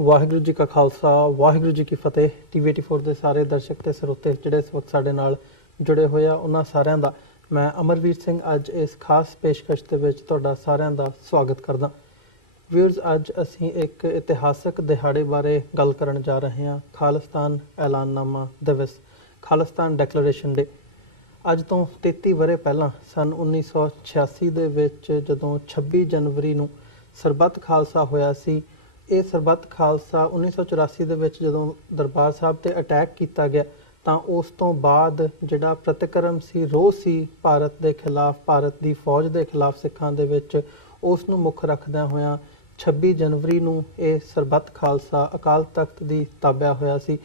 ਵਾਹਿਗੁਰੂ ਜੀ ਕਾ ਖਾਲਸਾ ਵਾਹਿਗੁਰੂ ਜੀ ਕੀ ਫਤਿਹ। ਟੀਵੀ 84 ਦੇ ਸਾਰੇ ਦਰਸ਼ਕ ਤੇ ਸਰੋਤੇ ਜਿਹੜੇ ਇਸ ਵਕਤ ਸਾਡੇ ਨਾਲ ਜੁੜੇ ਹੋਏ ਆ, ਉਹਨਾਂ ਸਾਰਿਆਂ ਦਾ ਮੈਂ ਅਮਰਵੀਰ ਸਿੰਘ ਅੱਜ ਇਸ ਖਾਸ ਪੇਸ਼ਕਸ਼ ਦੇ ਵਿੱਚ ਤੁਹਾਡਾ ਸਾਰਿਆਂ ਦਾ ਸਵਾਗਤ ਕਰਦਾ। ਵਿਊਅਰਸ, ਅੱਜ ਅਸੀਂ ਇੱਕ ਇਤਿਹਾਸਕ ਦਿਹਾੜੇ ਬਾਰੇ ਗੱਲ ਕਰਨ ਜਾ ਰਹੇ ਹਾਂ। ਖਾਲਿਸਤਾਨ ਐਲਾਨਨਾਮਾ ਦਿਵਸ, ਖਾਲਿਸਤਾਨ ਡੈਕਲੇਰੇਸ਼ਨ ਡੇ। ਅੱਜ ਤੋਂ 33 ਵਰ੍ਹੇ ਪਹਿਲਾਂ ਸਨ 1986 ਦੇ ਵਿੱਚ ਜਦੋਂ 26 ਜਨਵਰੀ ਨੂੰ ਸਰਬੱਤ ਖਾਲਸਾ ਹੋਇਆ ਸੀ। ਇਹ ਸਰਬੱਤ ਖਾਲਸਾ 1984 ਦੇ ਵਿੱਚ ਜਦੋਂ ਦਰਬਾਰ ਸਾਹਿਬ ਤੇ ਅਟੈਕ ਕੀਤਾ ਗਿਆ ਤਾਂ ਉਸ ਤੋਂ ਬਾਅਦ ਜਿਹੜਾ ਪ੍ਰਤੀਕਰਮ ਸੀ, ਰੋਹ ਸੀ ਭਾਰਤ ਦੇ ਖਿਲਾਫ, ਭਾਰਤ ਦੀ ਫੌਜ ਦੇ ਖਿਲਾਫ ਸਿੱਖਾਂ ਦੇ ਵਿੱਚ, ਉਸ ਨੂੰ ਮੁੱਖ ਰੱਖਦਿਆਂ ਹੋਇਆਂ 26 ਜਨਵਰੀ ਨੂੰ ਇਹ ਸਰਬੱਤ ਖਾਲਸਾ ਅਕਾਲ ਤਖਤ ਦੀ ਤਾਬਿਆ ਹੋਇਆ ਸੀ,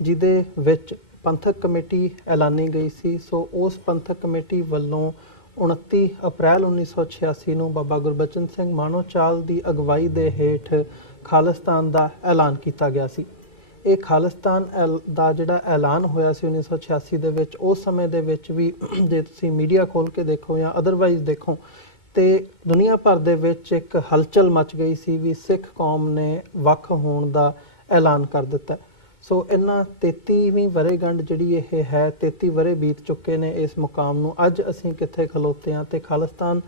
ਜਿਹਦੇ ਵਿੱਚ ਪੰਥਕ ਕਮੇਟੀ ਐਲਾਨੀ ਗਈ ਸੀ। ਸੋ ਉਸ ਪੰਥਕ ਕਮੇਟੀ ਵੱਲੋਂ 29 ਅਪ੍ਰੈਲ 1986 ਨੂੰ ਬਾਬਾ ਗੁਰਬਚਨ ਸਿੰਘ ਮਾਣੋਚਾਲ ਦੀ ਅਗਵਾਈ ਦੇ ਹੇਠ ਖਾਲਿਸਤਾਨ ਦਾ ਐਲਾਨ ਕੀਤਾ ਗਿਆ ਸੀ। ਇਹ ਖਾਲਿਸਤਾਨ ਦਾ ਜਿਹੜਾ ਐਲਾਨ ਹੋਇਆ ਸੀ 1986 ਦੇ ਵਿੱਚ, ਉਸ ਸਮੇਂ ਦੇ ਵਿੱਚ ਵੀ ਜੇ ਤੁਸੀਂ ਮੀਡੀਆ ਖੋਲ੍ਹ ਕੇ ਦੇਖੋ ਜਾਂ ਅਦਰਵਾਈਜ਼ ਦੇਖੋ ਤੇ ਦੁਨੀਆ ਭਰ ਦੇ ਵਿੱਚ ਇੱਕ ਹਲਚਲ ਮਚ ਗਈ ਸੀ ਵੀ ਸਿੱਖ ਕੌਮ ਨੇ ਵੱਖ ਹੋਣ ਦਾ ਐਲਾਨ ਕਰ ਦਿੱਤਾ। ਸੋ ਇਹਨਾਂ 33ਵੀਂ ਵਰ੍ਹੇਗੰਢ ਜਿਹੜੀ ਇਹ ਹੈ, 33 ਵਰ੍ਹੇ ਬੀਤ ਚੁੱਕੇ ਨੇ ਇਸ ਮੁਕਾਮ ਨੂੰ। ਅੱਜ ਅਸੀਂ ਕਿੱਥੇ ਖਲੋਤੇ ਹਾਂ ਤੇ ਖਾਲਿਸਤਾਨ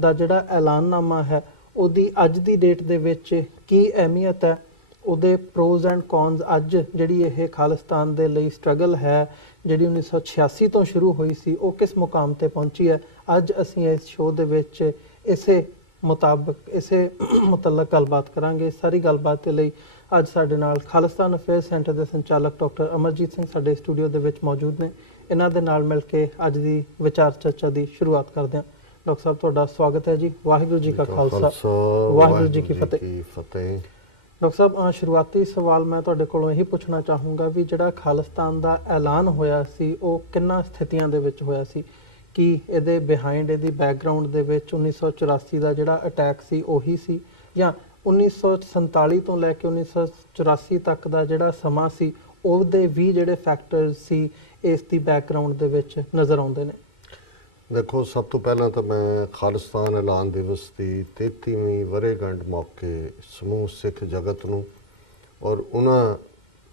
ਦਾ ਜਿਹੜਾ ਐਲਾਨਨਾਮਾ ਹੈ ਉਹਦੀ ਅੱਜ ਦੀ ਡੇਟ ਦੇ ਵਿੱਚ ਕੀ ਅਹਿਮੀਅਤ ਹੈ, ਉਹਦੇ ਪ੍ਰੋਜ਼ ਐਂਡ ਕੌਨਜ਼, ਅੱਜ ਜਿਹੜੀ ਇਹ ਖਾਲਿਸਤਾਨ ਦੇ ਲਈ ਸਟਰਗਲ ਹੈ ਜਿਹੜੀ 1986 ਤੋਂ ਸ਼ੁਰੂ ਹੋਈ ਸੀ, ਉਹ ਕਿਸ ਮੁਕਾਮ ਤੇ ਪਹੁੰਚੀ ਹੈ, ਅੱਜ ਅਸੀਂ ਇਸ ਸ਼ੋਅ ਦੇ ਵਿੱਚ ਇਸੇ ਮੁਤਲਕ ਗੱਲਬਾਤ ਕਰਾਂਗੇ। ਸਾਰੀ ਗੱਲਬਾਤ ਦੇ ਲਈ ਅੱਜ ਸਾਡੇ ਨਾਲ ਖਾਲਿਸਤਾਨ ਅਫੇਅਰ ਸੈਂਟਰ ਦੇ ਸੰਚਾਲਕ ਡਾਕਟਰ ਅਮਰਜੀਤ ਸਿੰਘ ਸਾਡੇ ਸਟੂਡੀਓ ਦੇ ਵਿੱਚ ਮੌਜੂਦ ਨੇ। ਇਹਨਾਂ ਦੇ ਨਾਲ ਮਿਲ ਕੇ ਅੱਜ ਦੀ ਵਿਚਾਰ ਚਰਚਾ ਦੀ ਸ਼ੁਰੂਆਤ ਕਰਦੇ ਹਾਂ। ਡਾਕਟਰ ਸਾਹਿਬ, ਤੁਹਾਡਾ ਸਵਾਗਤ ਹੈ ਜੀ। ਵਾਹਿਗੁਰੂ ਜੀ ਕਾ ਖਾਲਸਾ ਵਾਹਿਗੁਰੂ ਜੀ ਕੀ ਫਤਿਹ। ਡਾਕਟਰ ਸਾਹਿਬ, ਸ਼ੁਰੂਆਤੀ ਸਵਾਲ ਮੈਂ ਤੁਹਾਡੇ ਕੋਲੋਂ ਇਹੀ ਪੁੱਛਣਾ ਚਾਹੂੰਗਾ ਵੀ ਜਿਹੜਾ ਖਾਲਿਸਤਾਨ ਦਾ ਐਲਾਨ ਹੋਇਆ ਸੀ ਉਹ ਕਿੰਨਾ ਸਥਿਤੀਆਂ ਦੇ ਵਿੱਚ ਹੋਇਆ ਸੀ? ਕੀ ਇਹਦੇ ਬਿਹਾਈਂਡ, ਇਹਦੀ ਬੈਕਗਰਾਊਂਡ ਦੇ ਵਿੱਚ 1984 ਦਾ ਜਿਹੜਾ ਅਟੈਕ ਸੀ ਉਹੀ ਸੀ, ਜਾਂ 1947 ਤੋਂ ਲੈ ਕੇ 1984 ਤੱਕ ਦਾ ਜਿਹੜਾ ਸਮਾਂ ਸੀ ਉਹਦੇ ਵੀ ਜਿਹੜੇ ਫੈਕਟਰਸ ਸੀ ਇਸ ਦੀ ਬੈਕਗਰਾਊਂਡ ਦੇ ਵਿੱਚ ਨਜ਼ਰ ਆਉਂਦੇ ਨੇ? ਦੇਖੋ, ਸਭ ਤੋਂ ਪਹਿਲਾਂ ਤਾਂ ਮੈਂ ਖਾਲਿਸਤਾਨ ਐਲਾਨ ਦਿਵਸ ਦੀ 33ਵੀਂ ਵਰ੍ਹੇਗੰਢ ਮੌਕੇ ਸਮੂਹ ਸਿੱਖ ਜਗਤ ਨੂੰ ਔਰ ਉਹਨਾਂ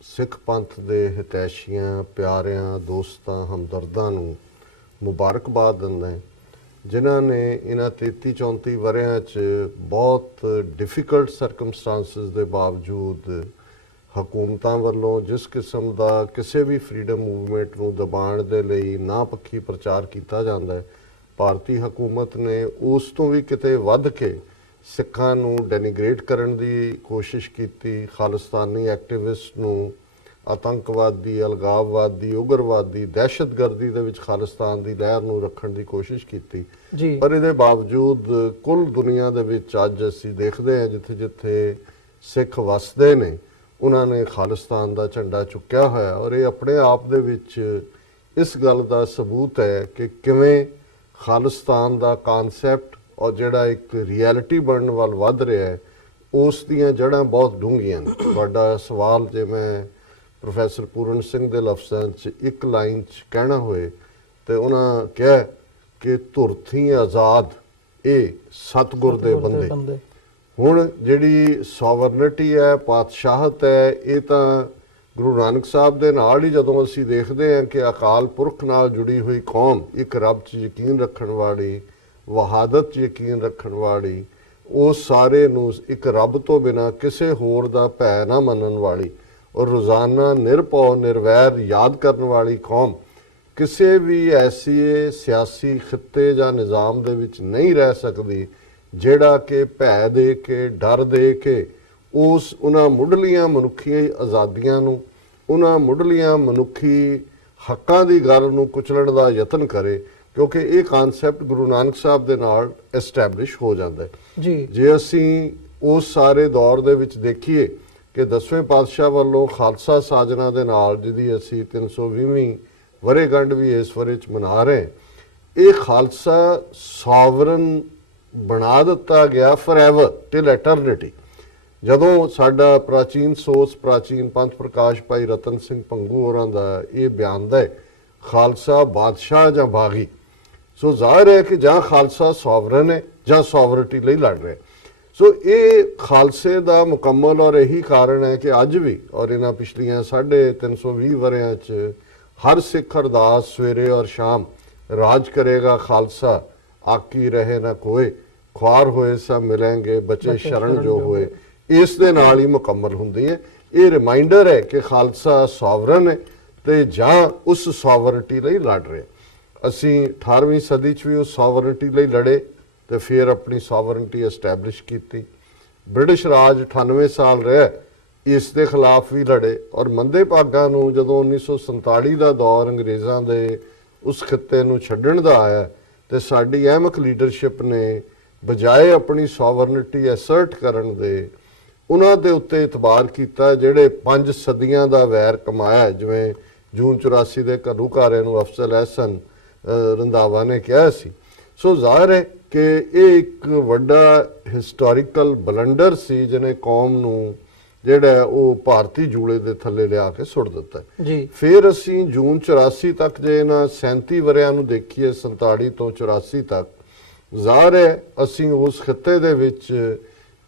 ਸਿੱਖ ਪੰਥ ਦੇ ਹਿਤੈਸ਼ੀਆਂ, ਪਿਆਰਿਆਂ, ਦੋਸਤਾਂ, ਹਮਦਰਦਾਂ ਨੂੰ ਮੁਬਾਰਕਬਾਦ ਦਿੰਦਾ ਜਿਨ੍ਹਾਂ ਨੇ ਇਹਨਾਂ 33-34 ਵਰ੍ਹਿਆਂ 'ਚ ਬਹੁਤ ਡਿਫਿਕਲਟ ਸਰਕਮਸਟਾਂਸਿਸ ਦੇ ਬਾਵਜੂਦ ਹਕੂਮਤਾਂ ਵੱਲੋਂ ਜਿਸ ਕਿਸਮ ਦਾ ਕਿਸੇ ਵੀ ਫਰੀडम ਮੂਵਮੈਂਟ ਨੂੰ ਦਬਾਉਣ ਦੇ ਲਈ ਨਾ ਪੱਖੀ ਪ੍ਰਚਾਰ ਕੀਤਾ ਜਾਂਦਾ ਹੈ, ਭਾਰਤੀ ਹਕੂਮਤ ਨੇ ਉਸ ਤੋਂ ਵੀ ਕਿਤੇ ਵੱਧ ਕੇ ਸਿੱਖਾਂ ਨੂੰ ਡੈਨੀਗ੍ਰੇਟ ਕਰਨ ਦੀ ਕੋਸ਼ਿਸ਼ ਕੀਤੀ। ਖਾਲਿਸਤਾਨੀ ਐਕਟਿਵਿਸਟ ਨੂੰ ਆਤੰਕਵਾਦੀ, ਅਲਗਾਵਵਾਦੀ, ਉਗਰਵਾਦੀ, ਦਹਿਸ਼ਤਗਰਦੀ ਦੇ ਵਿੱਚ ਖਾਲਿਸਤਾਨ ਦੀ ਲਹਿਰ ਨੂੰ ਰੱਖਣ ਦੀ ਕੋਸ਼ਿਸ਼ ਕੀਤੀ ਜੀ। ਪਰ ਇਹਦੇ ਬਾਵਜੂਦ ਕੁੱਲ ਦੁਨੀਆ ਦੇ ਵਿੱਚ ਅੱਜ ਅਸੀਂ ਦੇਖਦੇ ਹਾਂ ਜਿੱਥੇ ਜਿੱਥੇ ਸਿੱਖ ਵਸਦੇ ਨੇ ਉਹਨਾਂ ਨੇ ਖਾਲਿਸਤਾਨ ਦਾ ਝੰਡਾ ਚੁੱਕਿਆ ਹੋਇਆ, ਔਰ ਇਹ ਆਪਣੇ ਆਪ ਦੇ ਵਿੱਚ ਇਸ ਗੱਲ ਦਾ ਸਬੂਤ ਹੈ ਕਿ ਕਿਵੇਂ ਖਾਲਿਸਤਾਨ ਦਾ ਕਾਨਸੈਪਟ ਔਰ ਜਿਹੜਾ ਇੱਕ ਰਿਐਲਿਟੀ ਬਣਨ ਵੱਲ ਵੱਧ ਰਿਹਾ ਹੈ, ਉਸ ਦੀਆਂ ਜੜ੍ਹਾਂ ਬਹੁਤ ਡੂੰਘੀਆਂ ਨੇ। ਤੁਹਾਡਾ ਸਵਾਲ ਜੇ ਮੈਂ ਪ੍ਰੋਫੈਸਰ ਪੂਰਨ ਸਿੰਘ ਦੇ ਲਫ਼ਜ਼ਾਂ 'ਚ ਇੱਕ ਲਾਈਨ 'ਚ ਕਹਿਣਾ ਹੋਏ ਤੇ ਉਹਨਾਂ ਕਿਹਾ ਕਿ ਧੁਰਥੀ ਆਜ਼ਾਦ ਇਹ ਸਤਿਗੁਰ ਦੇ ਬੰਦੇ। ਹੁਣ ਜਿਹੜੀ ਸੋਵਰਨਿਟੀ ਹੈ, ਪਾਤਸ਼ਾਹਤ ਹੈ, ਇਹ ਤਾਂ ਗੁਰੂ ਨਾਨਕ ਸਾਹਿਬ ਦੇ ਨਾਲ ਹੀ ਜਦੋਂ ਅਸੀਂ ਦੇਖਦੇ ਹਾਂ ਕਿ ਅਕਾਲ ਪੁਰਖ ਨਾਲ ਜੁੜੀ ਹੋਈ ਕੌਮ, ਇੱਕ ਰੱਬ 'ਚ ਯਕੀਨ ਰੱਖਣ ਵਾਲੀ, ਵਹਾਦਤ 'ਚ ਯਕੀਨ ਰੱਖਣ ਵਾਲੀ, ਉਸ ਸਾਰੇ ਨੂੰ ਇੱਕ ਰੱਬ ਤੋਂ ਬਿਨਾਂ ਕਿਸੇ ਹੋਰ ਦਾ ਭੈ ਨਾ ਮੰਨਣ ਵਾਲੀ ਔਰ ਰੋਜ਼ਾਨਾ ਨਿਰਭਉ ਨਿਰਵੈਰ ਯਾਦ ਕਰਨ ਵਾਲੀ ਕੌਮ ਕਿਸੇ ਵੀ ਐਸੀ ਸਿਆਸੀ ਖਿੱਤੇ ਜਾਂ ਨਿਜ਼ਾਮ ਦੇ ਵਿੱਚ ਨਹੀਂ ਰਹਿ ਸਕਦੀ ਜਿਹੜਾ ਕਿ ਭੈ ਦੇ ਕੇ, ਡਰ ਦੇ ਕੇ ਉਹਨਾਂ ਮੁੱਢਲੀਆਂ ਮਨੁੱਖੀ ਆਜ਼ਾਦੀਆਂ ਨੂੰ, ਉਹਨਾਂ ਮੁੱਢਲੀਆਂ ਮਨੁੱਖੀ ਹੱਕਾਂ ਦੀ ਗੱਲ ਨੂੰ ਕੁਚਲਣ ਦਾ ਯਤਨ ਕਰੇ, ਕਿਉਂਕਿ ਇਹ ਕਾਨਸੈਪਟ ਗੁਰੂ ਨਾਨਕ ਸਾਹਿਬ ਦੇ ਨਾਲ ਐਸਟੈਬਲਿਸ਼ ਹੋ ਜਾਂਦਾ ਹੈ ਜੀ। ਜੇ ਅਸੀਂ ਉਸ ਸਾਰੇ ਦੌਰ ਦੇ ਵਿੱਚ ਦੇਖੀਏ ਕਿ 10ਵੇਂ ਪਾਤਸ਼ਾਹ ਵੱਲੋਂ ਖਾਲਸਾ ਸਾਜਨਾ ਦੇ ਨਾਲ ਜਿਹਦੀ ਅਸੀਂ 320ਵੀਂ ਵਰ੍ਹੇਗੰਢ ਵੀ ਇਸ ਵਰ੍ਹੇ 'ਚ ਮਨਾ ਰਹੇ, ਇਹ ਖਾਲਸਾ ਸੋਵਰਨ ਬਣਾ ਦਿੱਤਾ ਗਿਆ ਫੋਰਐਵਰ ਟਿਲ ਐਟਰਨਿਟੀ। ਜਦੋਂ ਸਾਡਾ ਪ੍ਰਾਚੀਨ ਸੋਚ, ਪ੍ਰਾਚੀਨ ਪੰਥ ਪ੍ਰਕਾਸ਼ ਭਾਈ ਰਤਨ ਸਿੰਘ ਭੰਗੂ ਹੋਰਾਂ ਦਾ ਇਹ ਬਿਆਨ ਹੈ, ਖਾਲਸਾ ਬਾਦਸ਼ਾਹ ਜਾਂ ਬਾਗੀ। ਸੋ ਜ਼ਾਹਿਰ ਹੈ ਕਿ ਜਾਂ ਖਾਲਸਾ ਸੋਵਰਨ ਹੈ ਜਾਂ ਸੋਵਰਨਟੀ ਲਈ ਲੜ ਰਿਹਾ। ਸੋ ਇਹ ਖਾਲਸੇ ਦਾ ਮੁਕੰਮਲ ਔਰ ਇਹੀ ਕਾਰਨ ਹੈ ਕਿ ਅੱਜ ਵੀ ਔਰ ਇਹਨਾਂ ਪਿਛਲੀਆਂ 350 ਵਰਿਆਂ 'ਚ ਹਰ ਸਿੱਖ ਅਰਦਾਸ ਸਵੇਰੇ ਔਰ ਸ਼ਾਮ ਰਾਜ ਕਰੇਗਾ ਖਾਲਸਾ, ਆਕੀ ਰਹੇ ਨਾ ਕੋਏ, ਖੁਆਰ ਹੋਏ ਸਭ ਮਿਲेंगे, ਬਚੇ ਸ਼ਰਨ ਜੋ ਹੋਏ, ਇਸ ਦੇ ਨਾਲ ਹੀ ਮੁਕੰਮਲ ਹੁੰਦੀ ਹੈ। ਇਹ ਰਿਮਾਈਂਡਰ ਹੈ ਕਿ ਖਾਲਸਾ ਸੋਵਰਨ ਹੈ ਤੇ ਜਾਂ ਉਸ ਸੋਵਰਨਟੀ ਲਈ ਲੜ ਰਿਹਾ। ਅਸੀਂ 18ਵੀਂ ਸਦੀ 'ਚ ਵੀ ਉਸ ਸੋਵਰਨਟੀ ਲਈ ਲੜੇ ਤੇ ਫਿਰ ਆਪਣੀ ਸੋਵਰਨਟੀ ਐਸਟੈਬਲਿਸ਼ ਕੀਤੀ। ਬ੍ਰਿਟਿਸ਼ ਰਾਜ 98 ਸਾਲ ਰਿਹਾ, ਇਸ ਦੇ ਖਿਲਾਫ ਵੀ ਲੜੇ ਔਰ ਮੰਦੇ ਭਾਗਾਂ ਨੂੰ ਜਦੋਂ 1947 ਦਾ ਦੌਰ ਅੰਗਰੇਜ਼ਾਂ ਦੇ ਉਸ ਖਿੱਤੇ ਨੂੰ ਛੱਡਣ ਦਾ ਆਇਆ ਤੇ ਸਾਡੀ ਅਹਿਮਕ ਲੀਡਰਸ਼ਿਪ ਨੇ ਬਜਾਏ ਆਪਣੀ ਸੋਵਰਨਟੀ ਐਸਰਟ ਕਰਨ ਦੇ ਉਹਨਾਂ ਦੇ ਉੱਤੇ ਇਤਬਾਰ ਕੀਤਾ ਜਿਹੜੇ 5 ਸਦੀਆਂ ਦਾ ਵੈਰ ਕਮਾਇਆ। ਜਿਵੇਂ ਜੂਨ 84 ਦੇ ਘੱਲੂਘਾਰੇ ਨੂੰ ਅਫਜ਼ਲ ਅਹਿਸਨ ਰੰਧਾਵਾ ਨੇ ਕਿਹਾ ਸੀ। ਸੋ ਜ਼ਾਹਿਰ ਹੈ ਕਿ ਇਹ ਇੱਕ ਵੱਡਾ ਹਿਸਟੋਰੀਕਲ ਬਲੰਡਰ ਸੀ ਜਿਹਨੇ ਕੌਮ ਨੂੰ ਜਿਹੜਾ ਉਹ ਭਾਰਤੀ ਜੂੜੇ ਦੇ ਥੱਲੇ ਲਿਆ ਕੇ ਸੁੱਟ ਦਿੱਤਾ ਜੀ। ਫਿਰ ਅਸੀਂ ਜੂਨ 84 ਤੱਕ ਜੇ ਇਹਨਾਂ 37 ਵਰਿਆਂ ਨੂੰ ਦੇਖੀਏ, 47 ਤੋਂ 84 ਤੱਕ, ਜ਼ਾਹਿਰ ਹੈ ਅਸੀਂ ਉਸ ਖਿੱਤੇ ਦੇ ਵਿੱਚ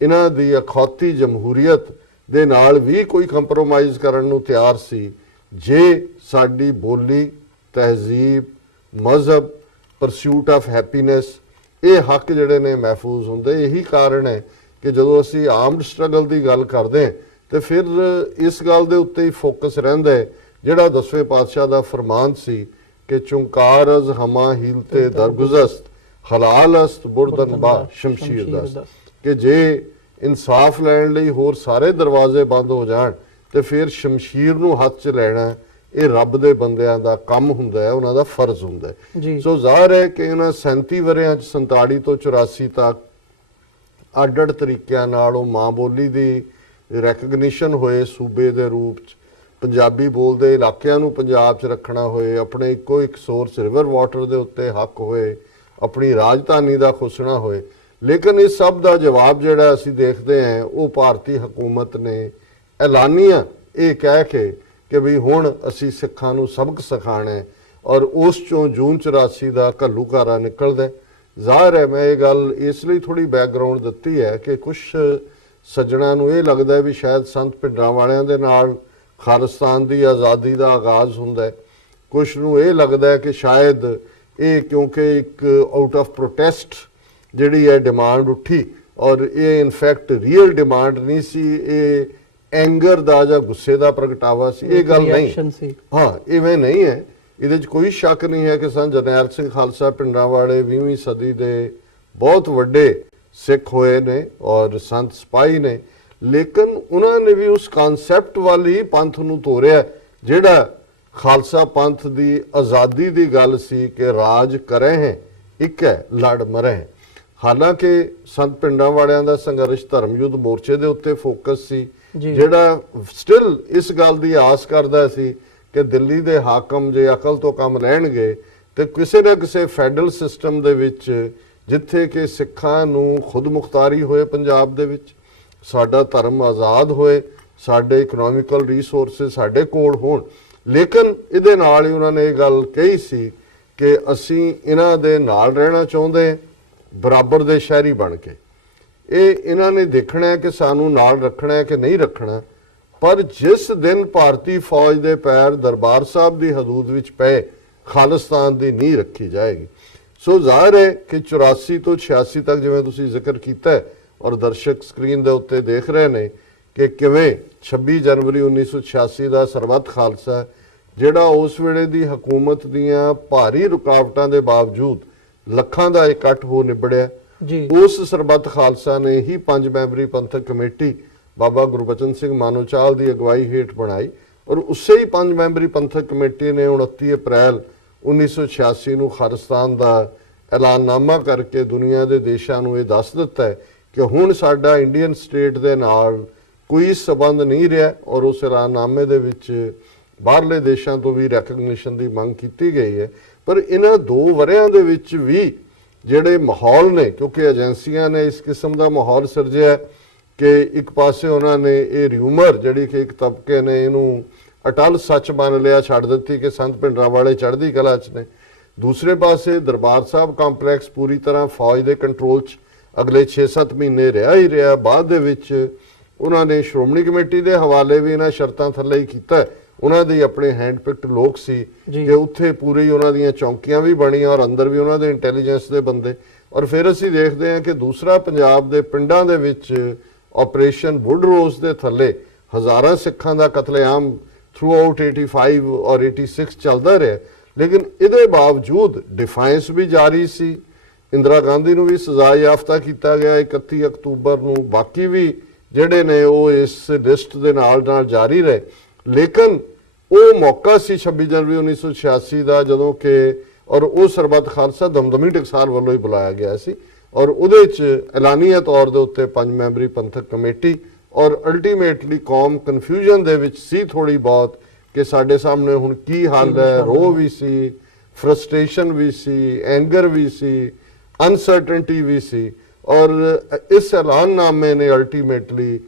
ਇਹਨਾਂ ਦੀ ਅਖੌਤੀ ਜਮਹੂਰੀਅਤ ਦੇ ਨਾਲ ਵੀ ਕੋਈ ਕੰਪਰੋਮਾਈਜ਼ ਕਰਨ ਨੂੰ ਤਿਆਰ ਸੀ ਜੇ ਸਾਡੀ ਬੋਲੀ, ਤਹਿਜ਼ੀਬ, ਮਜ਼ਹਬ, ਪਰਸਿਊਟ ਆਫ ਹੈਪੀਨੈਸ, ਇਹ ਹੱਕ ਜਿਹੜੇ ਨੇ ਮਹਿਫੂਜ਼ ਹੁੰਦੇ। ਇਹੀ ਕਾਰਨ ਹੈ ਕਿ ਜਦੋਂ ਅਸੀਂ ਆਰਮਡ ਸਟਰਗਲ ਦੀ ਗੱਲ ਕਰਦੇ ਹਾਂ ਤੇ ਫਿਰ ਇਸ ਗੱਲ ਦੇ ਉੱਤੇ ਹੀ ਫੋਕਸ ਰਹਿੰਦਾ ਹੈ ਜਿਹੜਾ 10ਵੇਂ ਪਾਤਸ਼ਾਹ ਦਾ ਫਰਮਾਨ ਸੀ ਕਿ ਚੁੰਕਾਰ ਅਜ਼ ਹਮਾ ਹੀਲ ਤੇ ਦਰਗੁਜ਼ਸਤ, ਹਲਾਲ ਅਸਤ ਬੁਰਦਨ ਬਾ ਸ਼ਮਸ਼ੀਰ ਦਸਤ, ਕਿ ਜੇ ਇਨਸਾਫ ਲੈਣ ਲਈ ਹੋਰ ਸਾਰੇ ਦਰਵਾਜ਼ੇ ਬੰਦ ਹੋ ਜਾਣ ਤੇ ਫਿਰ ਸ਼ਮਸ਼ੀਰ ਨੂੰ ਹੱਥ 'ਚ ਲੈਣਾ ਇਹ ਰੱਬ ਦੇ ਬੰਦਿਆਂ ਦਾ ਕੰਮ ਹੁੰਦਾ ਹੈ, ਉਹਨਾਂ ਦਾ ਫਰਜ਼ ਹੁੰਦਾ ਹੈ। ਸੋ ਜ਼ਾਹਿਰ ਹੈ ਕਿ ਇਹਨਾਂ 37 ਵਰਿਆਂ 'ਚ 47 ਤੋਂ 84 ਤੱਕ ਅੱਡ-ਅੱਡ ਤਰੀਕਿਆਂ ਨਾਲ ਉਹ ਮਾਂ ਬੋਲੀ ਦੀ ਰੈਕਗਨੀਸ਼ਨ ਹੋਏ ਸੂਬੇ ਦੇ ਰੂਪ 'ਚ, ਪੰਜਾਬੀ ਬੋਲਦੇ ਇਲਾਕਿਆਂ ਨੂੰ ਪੰਜਾਬ 'ਚ ਰੱਖਣਾ ਹੋਏ, ਆਪਣੇ ਇੱਕੋ ਇੱਕ ਸੋਰਸ ਰਿਵਰ ਵਾਟਰ ਦੇ ਉੱਤੇ ਹੱਕ ਹੋਏ, ਆਪਣੀ ਰਾਜਧਾਨੀ ਦਾ ਖੁੱਸਣਾ ਹੋਏ। ਲੇਕਿਨ ਇਸ ਸਭ ਦਾ ਜਵਾਬ ਜਿਹੜਾ ਅਸੀਂ ਦੇਖਦੇ ਹਾਂ ਉਹ ਭਾਰਤੀ ਹਕੂਮਤ ਨੇ ਐਲਾਨੀਆਂ ਇਹ ਕਹਿ ਕੇ ਕਿ ਵੀ ਹੁਣ ਅਸੀਂ ਸਿੱਖਾਂ ਨੂੰ ਸਬਕ ਸਿਖਾਉਣਾ ਹੈ ਔਰ ਉਸ ਚੋਂ ਜੂਨ 84 ਦਾ ਘੱਲੂਘਾਰਾ ਨਿਕਲਦਾ। ਜ਼ਾਹਿਰ ਹੈ ਮੈਂ ਇਹ ਗੱਲ ਇਸ ਲਈ ਥੋੜੀ ਬੈਕਗ੍ਰਾਉਂਡ ਦਿੱਤੀ ਹੈ ਕਿ ਕੁਝ ਸੱਜਣਾਂ ਨੂੰ ਇਹ ਲੱਗਦਾ ਵੀ ਸ਼ਾਇਦ ਸੰਤ ਭਿੰਡਰਾਂਵਾਲਿਆਂ ਦੇ ਨਾਲ ਖਾਲਿਸਤਾਨ ਦੀ ਆਜ਼ਾਦੀ ਦਾ ਆਗਾਜ਼ ਹੁੰਦਾ ਹੈ। ਕੁਝ ਨੂੰ ਇਹ ਲੱਗਦਾ ਹੈ ਕਿ ਸ਼ਾਇਦ ਇਹ ਕਿਉਂਕਿ ਇੱਕ ਆਊਟ ਆਫ ਪ੍ਰੋਟੈਸਟ ਜਿਹੜੀ ਹੈ ਡਿਮਾਂਡ ਉੱਠੀ ਔਰ ਇਹ ਇਨਫੈਕਟ ਰੀਅਲ ਡਿਮਾਂਡ ਨਹੀਂ ਸੀ, ਇਹ ਐਂਗਰ ਦਾ ਜਾਂ ਗੁੱਸੇ ਦਾ ਪ੍ਰਗਟਾਵਾ ਸੀ। ਇਹ ਗੱਲ ਨਹੀਂ, ਹਾਂ ਇਵੇਂ ਨਹੀਂ ਹੈ। ਇਹਦੇ 'ਚ ਕੋਈ ਸ਼ੱਕ ਨਹੀਂ ਹੈ ਕਿ ਸੰਤ ਜਰਨੈਲ ਸਿੰਘ ਖਾਲਸਾ ਭਿੰਡਰਾਂਵਾਲੇ 20ਵੀਂ ਸਦੀ ਦੇ ਬਹੁਤ ਵੱਡੇ ਸਿੱਖ ਹੋਏ ਨੇ ਔਰ ਸੰਤ ਸਿਪਾਹੀ ਨੇ, ਲੇਕਿਨ ਉਹਨਾਂ ਨੇ ਵੀ ਉਸ ਕਨਸੈਪਟ ਵੱਲ ਹੀ ਪੰਥ ਨੂੰ ਤੋਰਿਆ ਜਿਹੜਾ ਖਾਲਸਾ ਪੰਥ ਦੀ ਆਜ਼ਾਦੀ ਦੀ ਗੱਲ ਸੀ ਕਿ ਰਾਜ ਕਰੇ ਹੈ ਇੱਕ ਹੈ ਲੜ ਮਰੇ ਹੈ। ਹਾਲਾਂਕਿ ਸੰਤ ਭਿੰਡਰਾਂਵਾਲਿਆਂ ਦਾ ਸੰਘਰਸ਼ ਧਰਮ ਯੁੱਧ ਮੋਰਚੇ ਦੇ ਉੱਤੇ ਫੋਕਸ ਸੀ ਜਿਹੜਾ ਸਟਿਲ ਇਸ ਗੱਲ ਦੀ ਆਸ ਕਰਦਾ ਸੀ ਕਿ ਦਿੱਲੀ ਦੇ ਹਾਕਮ ਜੇ ਅਕਲ ਤੋਂ ਕੰਮ ਲੈਣਗੇ ਤੇ ਕਿਸੇ ਨਾ ਕਿਸੇ ਫੈਡਰਲ ਸਿਸਟਮ ਦੇ ਵਿੱਚ ਜਿੱਥੇ ਕਿ ਸਿੱਖਾਂ ਨੂੰ ਖੁਦ ਮੁਖਤਾਰੀ ਹੋਏ, ਪੰਜਾਬ ਦੇ ਵਿੱਚ ਸਾਡਾ ਧਰਮ ਆਜ਼ਾਦ ਹੋਏ, ਸਾਡੇ ਇਕਨੋਮਿਕਲ ਰਿਸੋਰਸਿਸ ਸਾਡੇ ਕੋਲ ਹੋਣ। ਲੇਕਿਨ ਇਹਦੇ ਨਾਲ ਹੀ ਉਹਨਾਂ ਨੇ ਇਹ ਗੱਲ ਕਹੀ ਸੀ ਕਿ ਅਸੀਂ ਇਹਨਾਂ ਦੇ ਨਾਲ ਰਹਿਣਾ ਚਾਹੁੰਦੇ ਬਰਾਬਰ ਦੇ ਸ਼ਹਿਰੀ ਬਣ ਕੇ। ਇਹ ਇਹਨਾਂ ਨੇ ਦੇਖਣਾ ਹੈ ਕਿ ਸਾਨੂੰ ਨਾਲ ਰੱਖਣਾ ਹੈ ਕਿ ਨਹੀਂ ਰੱਖਣਾ, ਪਰ ਜਿਸ ਦਿਨ ਭਾਰਤੀ ਫੌਜ ਦੇ ਪੈਰ ਦਰਬਾਰ ਸਾਹਿਬ ਦੀ ਹਦੂਦ ਵਿੱਚ ਪਏ ਖਾਲਿਸਤਾਨ ਦੀ ਨੀਂਹ ਰੱਖੀ ਜਾਏਗੀ। ਸੋ ਜ਼ਾਹਿਰ ਹੈ ਕਿ 84 ਤੋਂ 86 ਤੱਕ ਜਿਵੇਂ ਤੁਸੀਂ ਜ਼ਿਕਰ ਕੀਤਾ ਔਰ ਦਰਸ਼ਕ ਸਕਰੀਨ ਦੇ ਉੱਤੇ ਦੇਖ ਰਹੇ ਨੇ ਕਿ ਕਿਵੇਂ 26 ਜਨਵਰੀ 1986 ਦਾ ਸਰਬੱਤ ਖਾਲਸਾ ਜਿਹੜਾ ਉਸ ਵੇਲੇ ਦੀ ਹਕੂਮਤ ਦੀਆਂ ਭਾਰੀ ਰੁਕਾਵਟਾਂ ਦੇ ਬਾਵਜੂਦ ਲੱਖਾਂ ਦਾ ਇਕੱਠ ਹੋ ਨਿਬੜਿਆ। ਉਸ ਸਰਬੱਤ ਖਾਲਸਾ ਨੇ ਹੀ 5 ਮੈਂਬਰੀ ਪੰਥਕ ਕਮੇਟੀ ਬਾਬਾ ਗੁਰਬਚਨ ਸਿੰਘ ਮਾਨੋਚਾਲ ਦੀ ਅਗਵਾਈ ਹੇਠ ਬਣਾਈ ਔਰ ਉਸੇ ਹੀ 5 ਮੈਂਬਰੀ ਪੰਥਕ ਕਮੇਟੀ ਨੇ 29 ਅਪ੍ਰੈਲ 1986 ਨੂੰ ਖਾਲਿਸਤਾਨ ਦਾ ਐਲਾਨਨਾਮਾ ਕਰਕੇ ਦੁਨੀਆ ਦੇ ਦੇਸ਼ਾਂ ਨੂੰ ਇਹ ਦੱਸ ਦਿੱਤਾ ਕਿ ਹੁਣ ਸਾਡਾ ਇੰਡੀਅਨ ਸਟੇਟ ਦੇ ਨਾਲ ਕੋਈ ਸਬੰਧ ਨਹੀਂ ਰਿਹਾ ਔਰ ਉਸ ਐਲਾਨਨਾਮੇ ਦੇ ਵਿੱਚ ਬਾਹਰਲੇ ਦੇਸ਼ਾਂ ਤੋਂ ਵੀ ਰੈਕਗਨੀਸ਼ਨ ਦੀ ਮੰਗ ਕੀਤੀ ਗਈ ਹੈ। ਪਰ ਇਹਨਾਂ 2 ਵਰਿਆਂ ਦੇ ਵਿੱਚ ਵੀ ਜਿਹੜੇ ਮਾਹੌਲ ਨੇ, ਕਿਉਂਕਿ ਏਜੰਸੀਆਂ ਨੇ ਇਸ ਕਿਸਮ ਦਾ ਮਾਹੌਲ ਸਿਰਜਿਆ ਕਿ ਇੱਕ ਪਾਸੇ ਉਹਨਾਂ ਨੇ ਇਹ ਰਿਊਮਰ ਜਿਹੜੀ ਕਿ ਇੱਕ ਤਬਕੇ ਨੇ ਇਹਨੂੰ ਅਟਲ ਸੱਚ ਮੰਨ ਲਿਆ, ਛੱਡ ਦਿੱਤੀ ਕਿ ਸੰਤ ਭਿੰਡਰਾਂਵਾਲੇ ਚੜ੍ਹਦੀ ਕਲਾ 'ਚ ਨੇ। ਦੂਸਰੇ ਪਾਸੇ ਦਰਬਾਰ ਸਾਹਿਬ ਕੰਪਲੈਕਸ ਪੂਰੀ ਤਰ੍ਹਾਂ ਫੌਜ ਦੇ ਕੰਟਰੋਲ 'ਚ ਅਗਲੇ 6-7 ਮਹੀਨੇ ਰਿਹਾ ਹੀ ਰਿਹਾ। ਬਾਅਦ ਦੇ ਵਿੱਚ ਉਹਨਾਂ ਨੇ ਸ਼੍ਰੋਮਣੀ ਕਮੇਟੀ ਦੇ ਹਵਾਲੇ ਵੀ ਇਹਨਾਂ ਸ਼ਰਤਾਂ ਥੱਲੇ ਹੀ ਕੀਤਾ। ਉਹਨਾਂ ਦੇ ਆਪਣੇ ਹੈਂਡ ਪਿਕਡ ਲੋਕ ਸੀ ਕਿ ਉੱਥੇ ਪੂਰੀ ਉਹਨਾਂ ਦੀਆਂ ਚੌਂਕੀਆਂ ਵੀ ਬਣੀਆਂ ਔਰ ਅੰਦਰ ਵੀ ਉਹਨਾਂ ਦੇ ਇੰਟੈਲੀਜੈਂਸ ਦੇ ਬੰਦੇ। ਔਰ ਫਿਰ ਅਸੀਂ ਦੇਖਦੇ ਹਾਂ ਕਿ ਦੂਸਰਾ ਪੰਜਾਬ ਦੇ ਪਿੰਡਾਂ ਦੇ ਵਿੱਚ ਆਪਰੇਸ਼ਨ ਵੁੱਡ ਰੋਜ਼ ਦੇ ਥੱਲੇ ਹਜ਼ਾਰਾਂ ਸਿੱਖਾਂ ਦਾ ਕਤਲੇਆਮ ਥਰੂ ਆਊਟ 85 ਔਰ 86 ਚੱਲਦਾ ਰਿਹਾ। ਲੇਕਿਨ ਇਹਦੇ ਬਾਵਜੂਦ ਡਿਫਾਈਂਸ ਵੀ ਜਾਰੀ ਸੀ। ਇੰਦਰਾ ਗਾਂਧੀ ਨੂੰ ਵੀ ਸਜ਼ਾ ਯਾਫਤਾ ਕੀਤਾ ਗਿਆ 31 ਅਕਤੂਬਰ ਨੂੰ। ਬਾਕੀ ਵੀ ਜਿਹੜੇ ਨੇ ਉਹ ਇਸ ਲਿਸਟ ਦੇ ਨਾਲ ਜਾਰੀ ਰਹੇ। ਲੇਕਿਨ ਉਹ ਮੌਕਾ ਸੀ 26 ਜਨਵਰੀ 1986 ਦਾ ਜਦੋਂ ਕਿ ਔਰ ਉਹ ਸਰਬੱਤ ਖਾਲਸਾ ਦਮਦਮੀ ਟਕਸਾਲ ਵੱਲੋਂ ਹੀ ਬੁਲਾਇਆ ਗਿਆ ਸੀ ਔਰ ਉਹਦੇ 'ਚ ਐਲਾਨੀਆ ਤੌਰ ਦੇ ਉੱਤੇ 5 ਮੈਂਬਰੀ ਪੰਥਕ ਕਮੇਟੀ ਔਰ ਅਲਟੀਮੇਟਲੀ ਕੌਮ ਕਨਫਿਊਜ਼ਨ ਦੇ ਵਿੱਚ ਸੀ ਥੋੜੀ ਬਹੁਤ ਕਿ ਸਾਡੇ ਸਾਹਮਣੇ ਹੁਣ ਕੀ ਹੱਲ ਹੈ। ਰੋਹ ਵੀ ਸੀ, ਫਰਸਟ੍ਰੇਸ਼ਨ ਵੀ ਸੀ, ਐਂਗਰ ਵੀ ਸੀ, ਅਨਸਰਟਨਟੀ ਵੀ ਸੀ ਔਰ ਇਸ ਐਲਾਨਨਾਮੇ ਨੇ ਅਲਟੀਮੇਟਲੀ